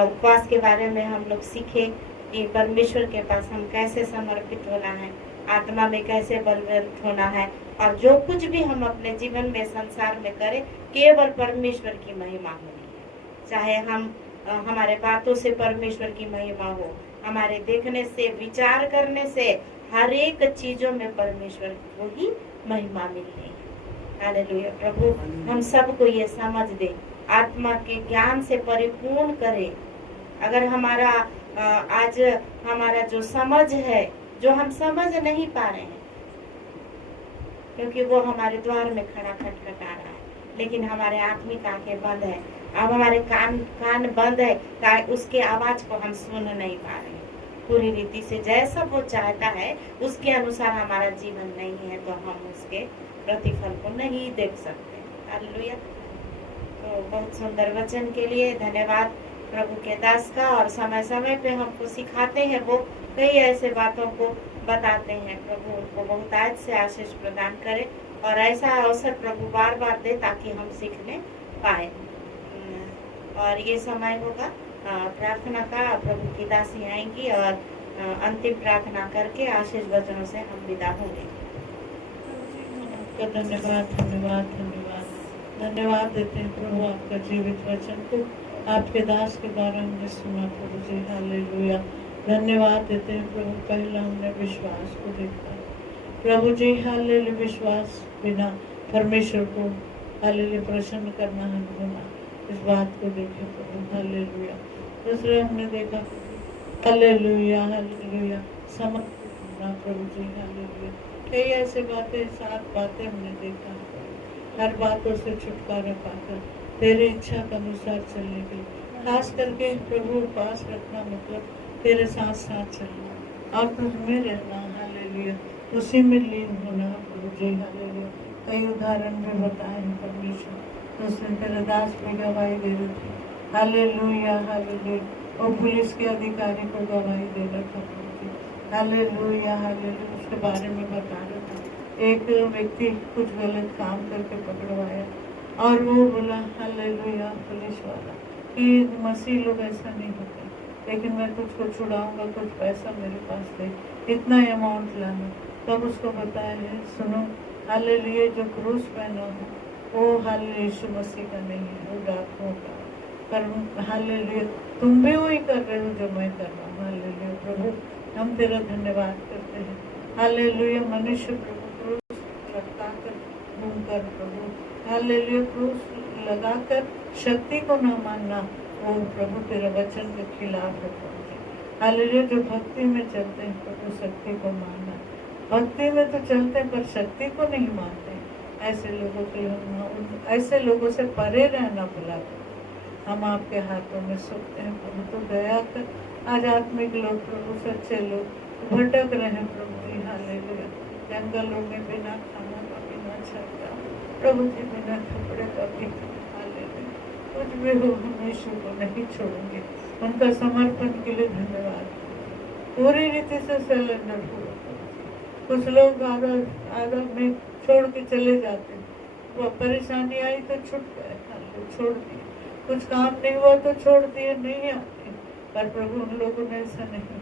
उपवास के बारे में हम लोग सीखे कि परमेश्वर के पास हम कैसे समर्पित होना है, आत्मा में कैसे बलवंत होना है, और जो कुछ भी हम अपने जीवन में संसार में करें केवल परमेश्वर की महिमा होनी है। चाहे हम हमारे बातों से परमेश्वर की महिमा हो, हमारे देखने से, विचार करने से, हर एक चीजों में परमेश्वर को ही महिमा मिलनी है। हालेलुया। प्रभु हम सबको ये समझ दे, आत्मा के ज्ञान से परिपूर्ण करे। अगर हमारा आज हमारा जो समझ है, जो हम समझ नहीं पा रहे हैं, क्योंकि वो हमारे द्वार में खड़ा खटखटा रहा है, लेकिन हमारे आत्मिक आंखें बंद है। अब हमारे कान बंद है, उसके आवाज को हम सुन नहीं पा रहे हैं पूरी रीति से। जैसा वो चाहता है उसके अनुसार हमारा जीवन नहीं है, तो हम उसके प्रतिफल को नहीं देख सकते। हालेलुया। तो बहुत सुंदर वचन के लिए धन्यवाद प्रभु के दास का। और समय समय पे हमको सिखाते हैं, वो कई ऐसे बातों को बताते हैं। प्रभु उनको बहुत आज से आशीष प्रदान करे, और ऐसा अवसर प्रभु बार बार दे ताकि हम सीखने पाए। और ये समय होगा प्रार्थना का। प्रभु की दासी आएंगी और अंतिम प्रार्थना करके आशीष वचनों से हम विदा होंगे। आपका धन्यवाद धन्यवाद धन्यवाद धन्यवाद देते हैं प्रभु, आपका जीवित वचन को आपके दास के द्वारा हमने सुना प्रभु जी। हालेलुया। धन्यवाद देते हैं प्रभु, पहला हमने विश्वास को देखा प्रभु जी। हालेलुया। विश्वास बिना परमेश्वर को हालेलुया प्रसन्न करना है होना, इस बात को देखे प्रभु। हालेलुया। दूसरा हमने देखा हालेलुया हालेलुया समर्पित होना प्रभु जी। हालेलुया। कई ऐसे बातें, 7 बातें हमने देखा, हर बातों से छुटकारा पाकर तेरी इच्छा के अनुसार चलने के लिए, खास करके प्रभु उपवास रखना मतलब तेरे साथ साथ चलना और तुझ में रहना। हालेलुया। उसी में लीन होना प्रभु जी। हालेलुया। कई उदाहरण में बताए हैं परमेश्वर, तो उसने तेरे दास में गवाही दे रही थी। Hallelujah hallelujah. और पुलिस के अधिकारी को गवाही दे रखा प्रभु जी। Hallelujah hallelujah. उसके बारे में बता रहा था, एक व्यक्ति कुछ गलत काम करके पकड़वाया और वो बोला हालेलुया पुलिस वाला कि मसीह लोग ऐसा नहीं होते, लेकिन मैं तुझको छुड़ाऊंगा, कुछ पैसा मेरे पास दे, इतना अमाउंट लाना। तब उसको बताया है, सुनो हालेलुया, जो क्रूस पहना हो वो हालेलुया यीशु मसीह का नहीं है, वो डाकुओं का। पर हालेलुया तुम भी वही कर रहे हो जो मैं कर रहा हूँ। हालेलुया। प्रभु हम तेरा धन्यवाद करते हैं। हालेलुया। मनुष्य प्रभु क्रूस लगाकर घूमकर प्रभु हालेलुया क्रूस लगाकर शक्ति को न मानना, वो प्रभु तेरे वचन के खिलाफ है प्रभु। हालेलुया। जो भक्ति में चलते हैं प्रभु शक्ति को मानना, भक्ति में तो चलते हैं पर शक्ति को नहीं मानते, ऐसे लोगों के हम ऐसे लोगों से परे रहना बुला कर हम आपके हाथों में सौंपते हैं प्रभु। तो दया कर, आज आत्मिक लोग प्रभु, सच्चे लोग भटक रहे हैं प्रभु जी, हालेलुया। जंगलों में बिना खाना का, बिना छत का प्रभु जी, बिना कपड़े का भी, हालेलुया। कुछ भी हो हम यीशु को नहीं छोड़ेंगे। उनका समर्पण के लिए धन्यवाद, पूरी रीति से सरेंडर हुआ। कुछ लोग आधा में छोड़ के चले जाते हैं, वो परेशानी आई तो छूट गए, छोड़ दिए। कुछ काम नहीं हुआ तो छोड़ दिए, नहीं आते। पर प्रभु उन लोगों ने ऐसा नहीं,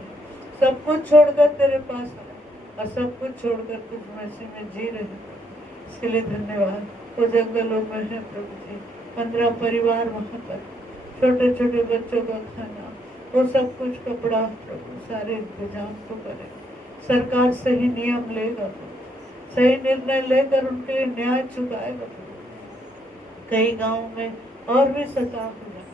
सब कुछ छोड़कर तेरे पास आए और सब कुछ छोड़कर तुझ मसीह में जी रहे प्रभु। इसके लिए धन्यवाद। वो जंगलों में है प्रभु जी, 15 परिवार वहाँ पर, छोटे छोटे बच्चों का खाना, वो सब कुछ कपड़ा प्रभु सारे इंतजाम तो करे। सरकार सही नियम लेगा, सही निर्णय लेकर उनके लिए न्याय चुकाएगा। कई गांव में और भी सताव हो जाए,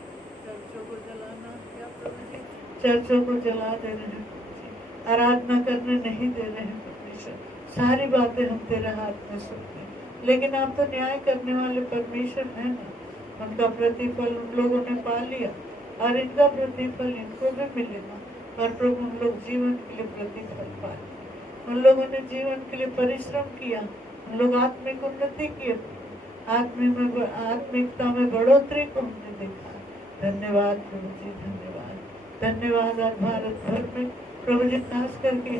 चर्चों को जलाना या प्रभु जी, चर्चों को जला दे रहे हैं प्रभु जी, आराधना करने नहीं दे रहे हैं परमेश्वर। सारी बातें हम तेरे हाथ में सौंपते हैं, लेकिन आप तो न्याय करने वाले परमेश्वर है ना। उनका प्रतिफल उन लोगों ने पा लिया और इनका प्रतिफल इनको भी मिलेगा। और प्रभु उन लोग जीवन के लिए प्रतिफल पाए, उन लोगों ने जीवन के लिए परिश्रम किया, उन लोग आत्मिक उन्नति किए, आत्मिकता में बढ़ोतरी को हमने देखा। धन्यवाद प्रभु जी, धन्यवाद, धन्यवाद। आज भारत भर में प्रभु जी, खास करके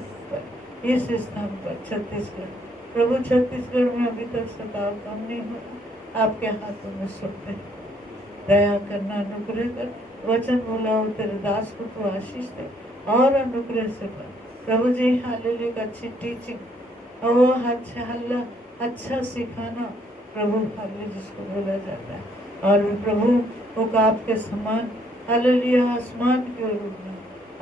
इस स्थान पर छत्तीसगढ़, प्रभु छत्तीसगढ़ में अभी तक सताव कम नहीं हुआ, आपके हाथों में सौंपते हैं। दया करना, अनुग्रह कर, वचन बोला हो तेरे दास को तो आशीष दे और अनुग्रह से भर प्रभु जी। हालेलुया। अच्छी टीचिंग और अच्छा सिखाना प्रभु, हालेलुया, जिसको बोला जाता है। और प्रभु वो काप के समान, हालेलुया, आसमान की ओर उड़ना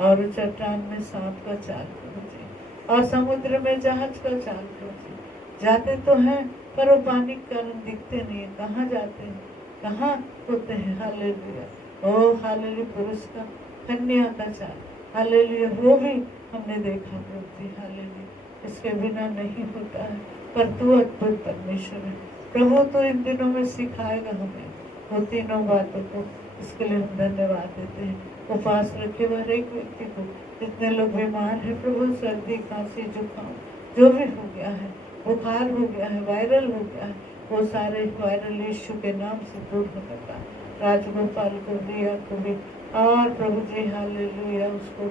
और चट्टान में सांप का चाल प्रभु जी, और समुद्र में जहाज का चाल प्रभु जी। जाते तो हैं पर वो पानी के कारण दिखते नहीं है, कहाँ जाते हैं, कहाँ होते हैं। हालेलुया। ओ हालेलुया। पुरुष का कन्या का चाल, हालेलुया, वो भी हमने देखा प्रभु जी, हालेलुया। इसके बिना नहीं होता है, पर तू अद्भुत परमेश्वर है प्रभु। तो इन दिनों में सिखाएगा हमें वो तीनों बातों को, इसके लिए हम धन्यवाद देते हैं। उपवास रखे हुए हर एक व्यक्ति को, जितने लोग बीमार हैं प्रभु, सर्दी खांसी जुकाम जो भी हो गया है, बुखार हो गया है, वायरल हो गया है, वो सारे वायरल यीशु के नाम से दूर हो सकता है। राजगोपाल को, दिया को भी, और प्रभु जी हालेलुया उसको,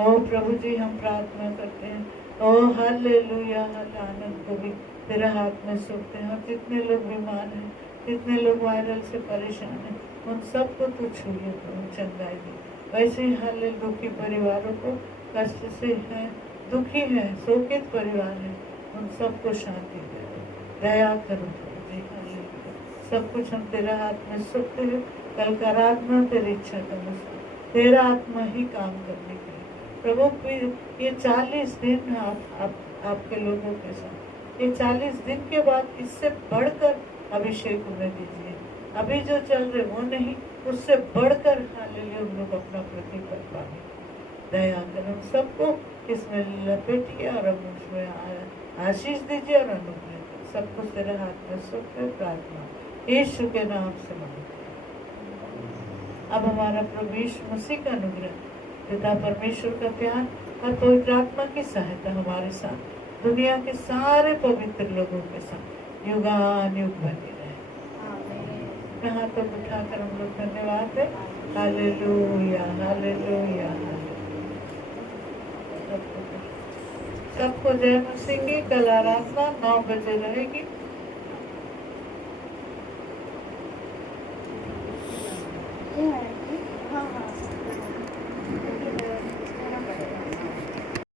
ओ प्रभु जी हम प्रार्थना करते हैं, ओ हालेलुया, आनंद को भी तेरे हाथ में सौंपते हैं। और जितने लोग बीमार हैं, जितने लोग वायरल से परेशान हैं, उन सबको तू छूए प्रभु, चंगाई दी। वैसे ही हालेलुया दुखी परिवारों को, कष्ट से हैं, दुखी हैं, शोकित परिवार है, उन सबको शांति दे, दया करो प्रभु जी, हालेलुया। सब कुछ हम तेरे हाथ में सौंपते हैं। कल का आराधना तेरी इच्छा का अनुसार तेरा आत्मा ही काम करने के लिए प्रभु, ये 40 दिन आपके लोगों के साथ, ये 40 दिन के बाद इससे बढ़कर अभिषेक उन्हें दीजिए। अभी जो चल रहे वो नहीं, उससे बढ़कर हालेलुया हम लोग अपना प्रतिफल पाएंगे। दया कर हम सबको इसमें लपेटिए और हम उसमें आशीष दीजिए और अनुग्रह कर। सब कुछ तेरे हाथ में सौंपते प्रार्थना यीशु के नाम से मांगते हैं। अब हमारा प्रभु यीशु मसीह का अनुग्रह, पिता परमेश्वर का प्यार और पवित्र आत्मा की सहायता हमारे साथ, दुनिया के सारे पवित्र लोगों के साथ युगानुयुग बनी रहे। अपने हाथों को उठाकर हम लोग धन्यवाद है। Hallelujah, hallelujah, hallelujah. सबको जय मसीह की। कल आराधना 9 बजे रहेगी। Yeah.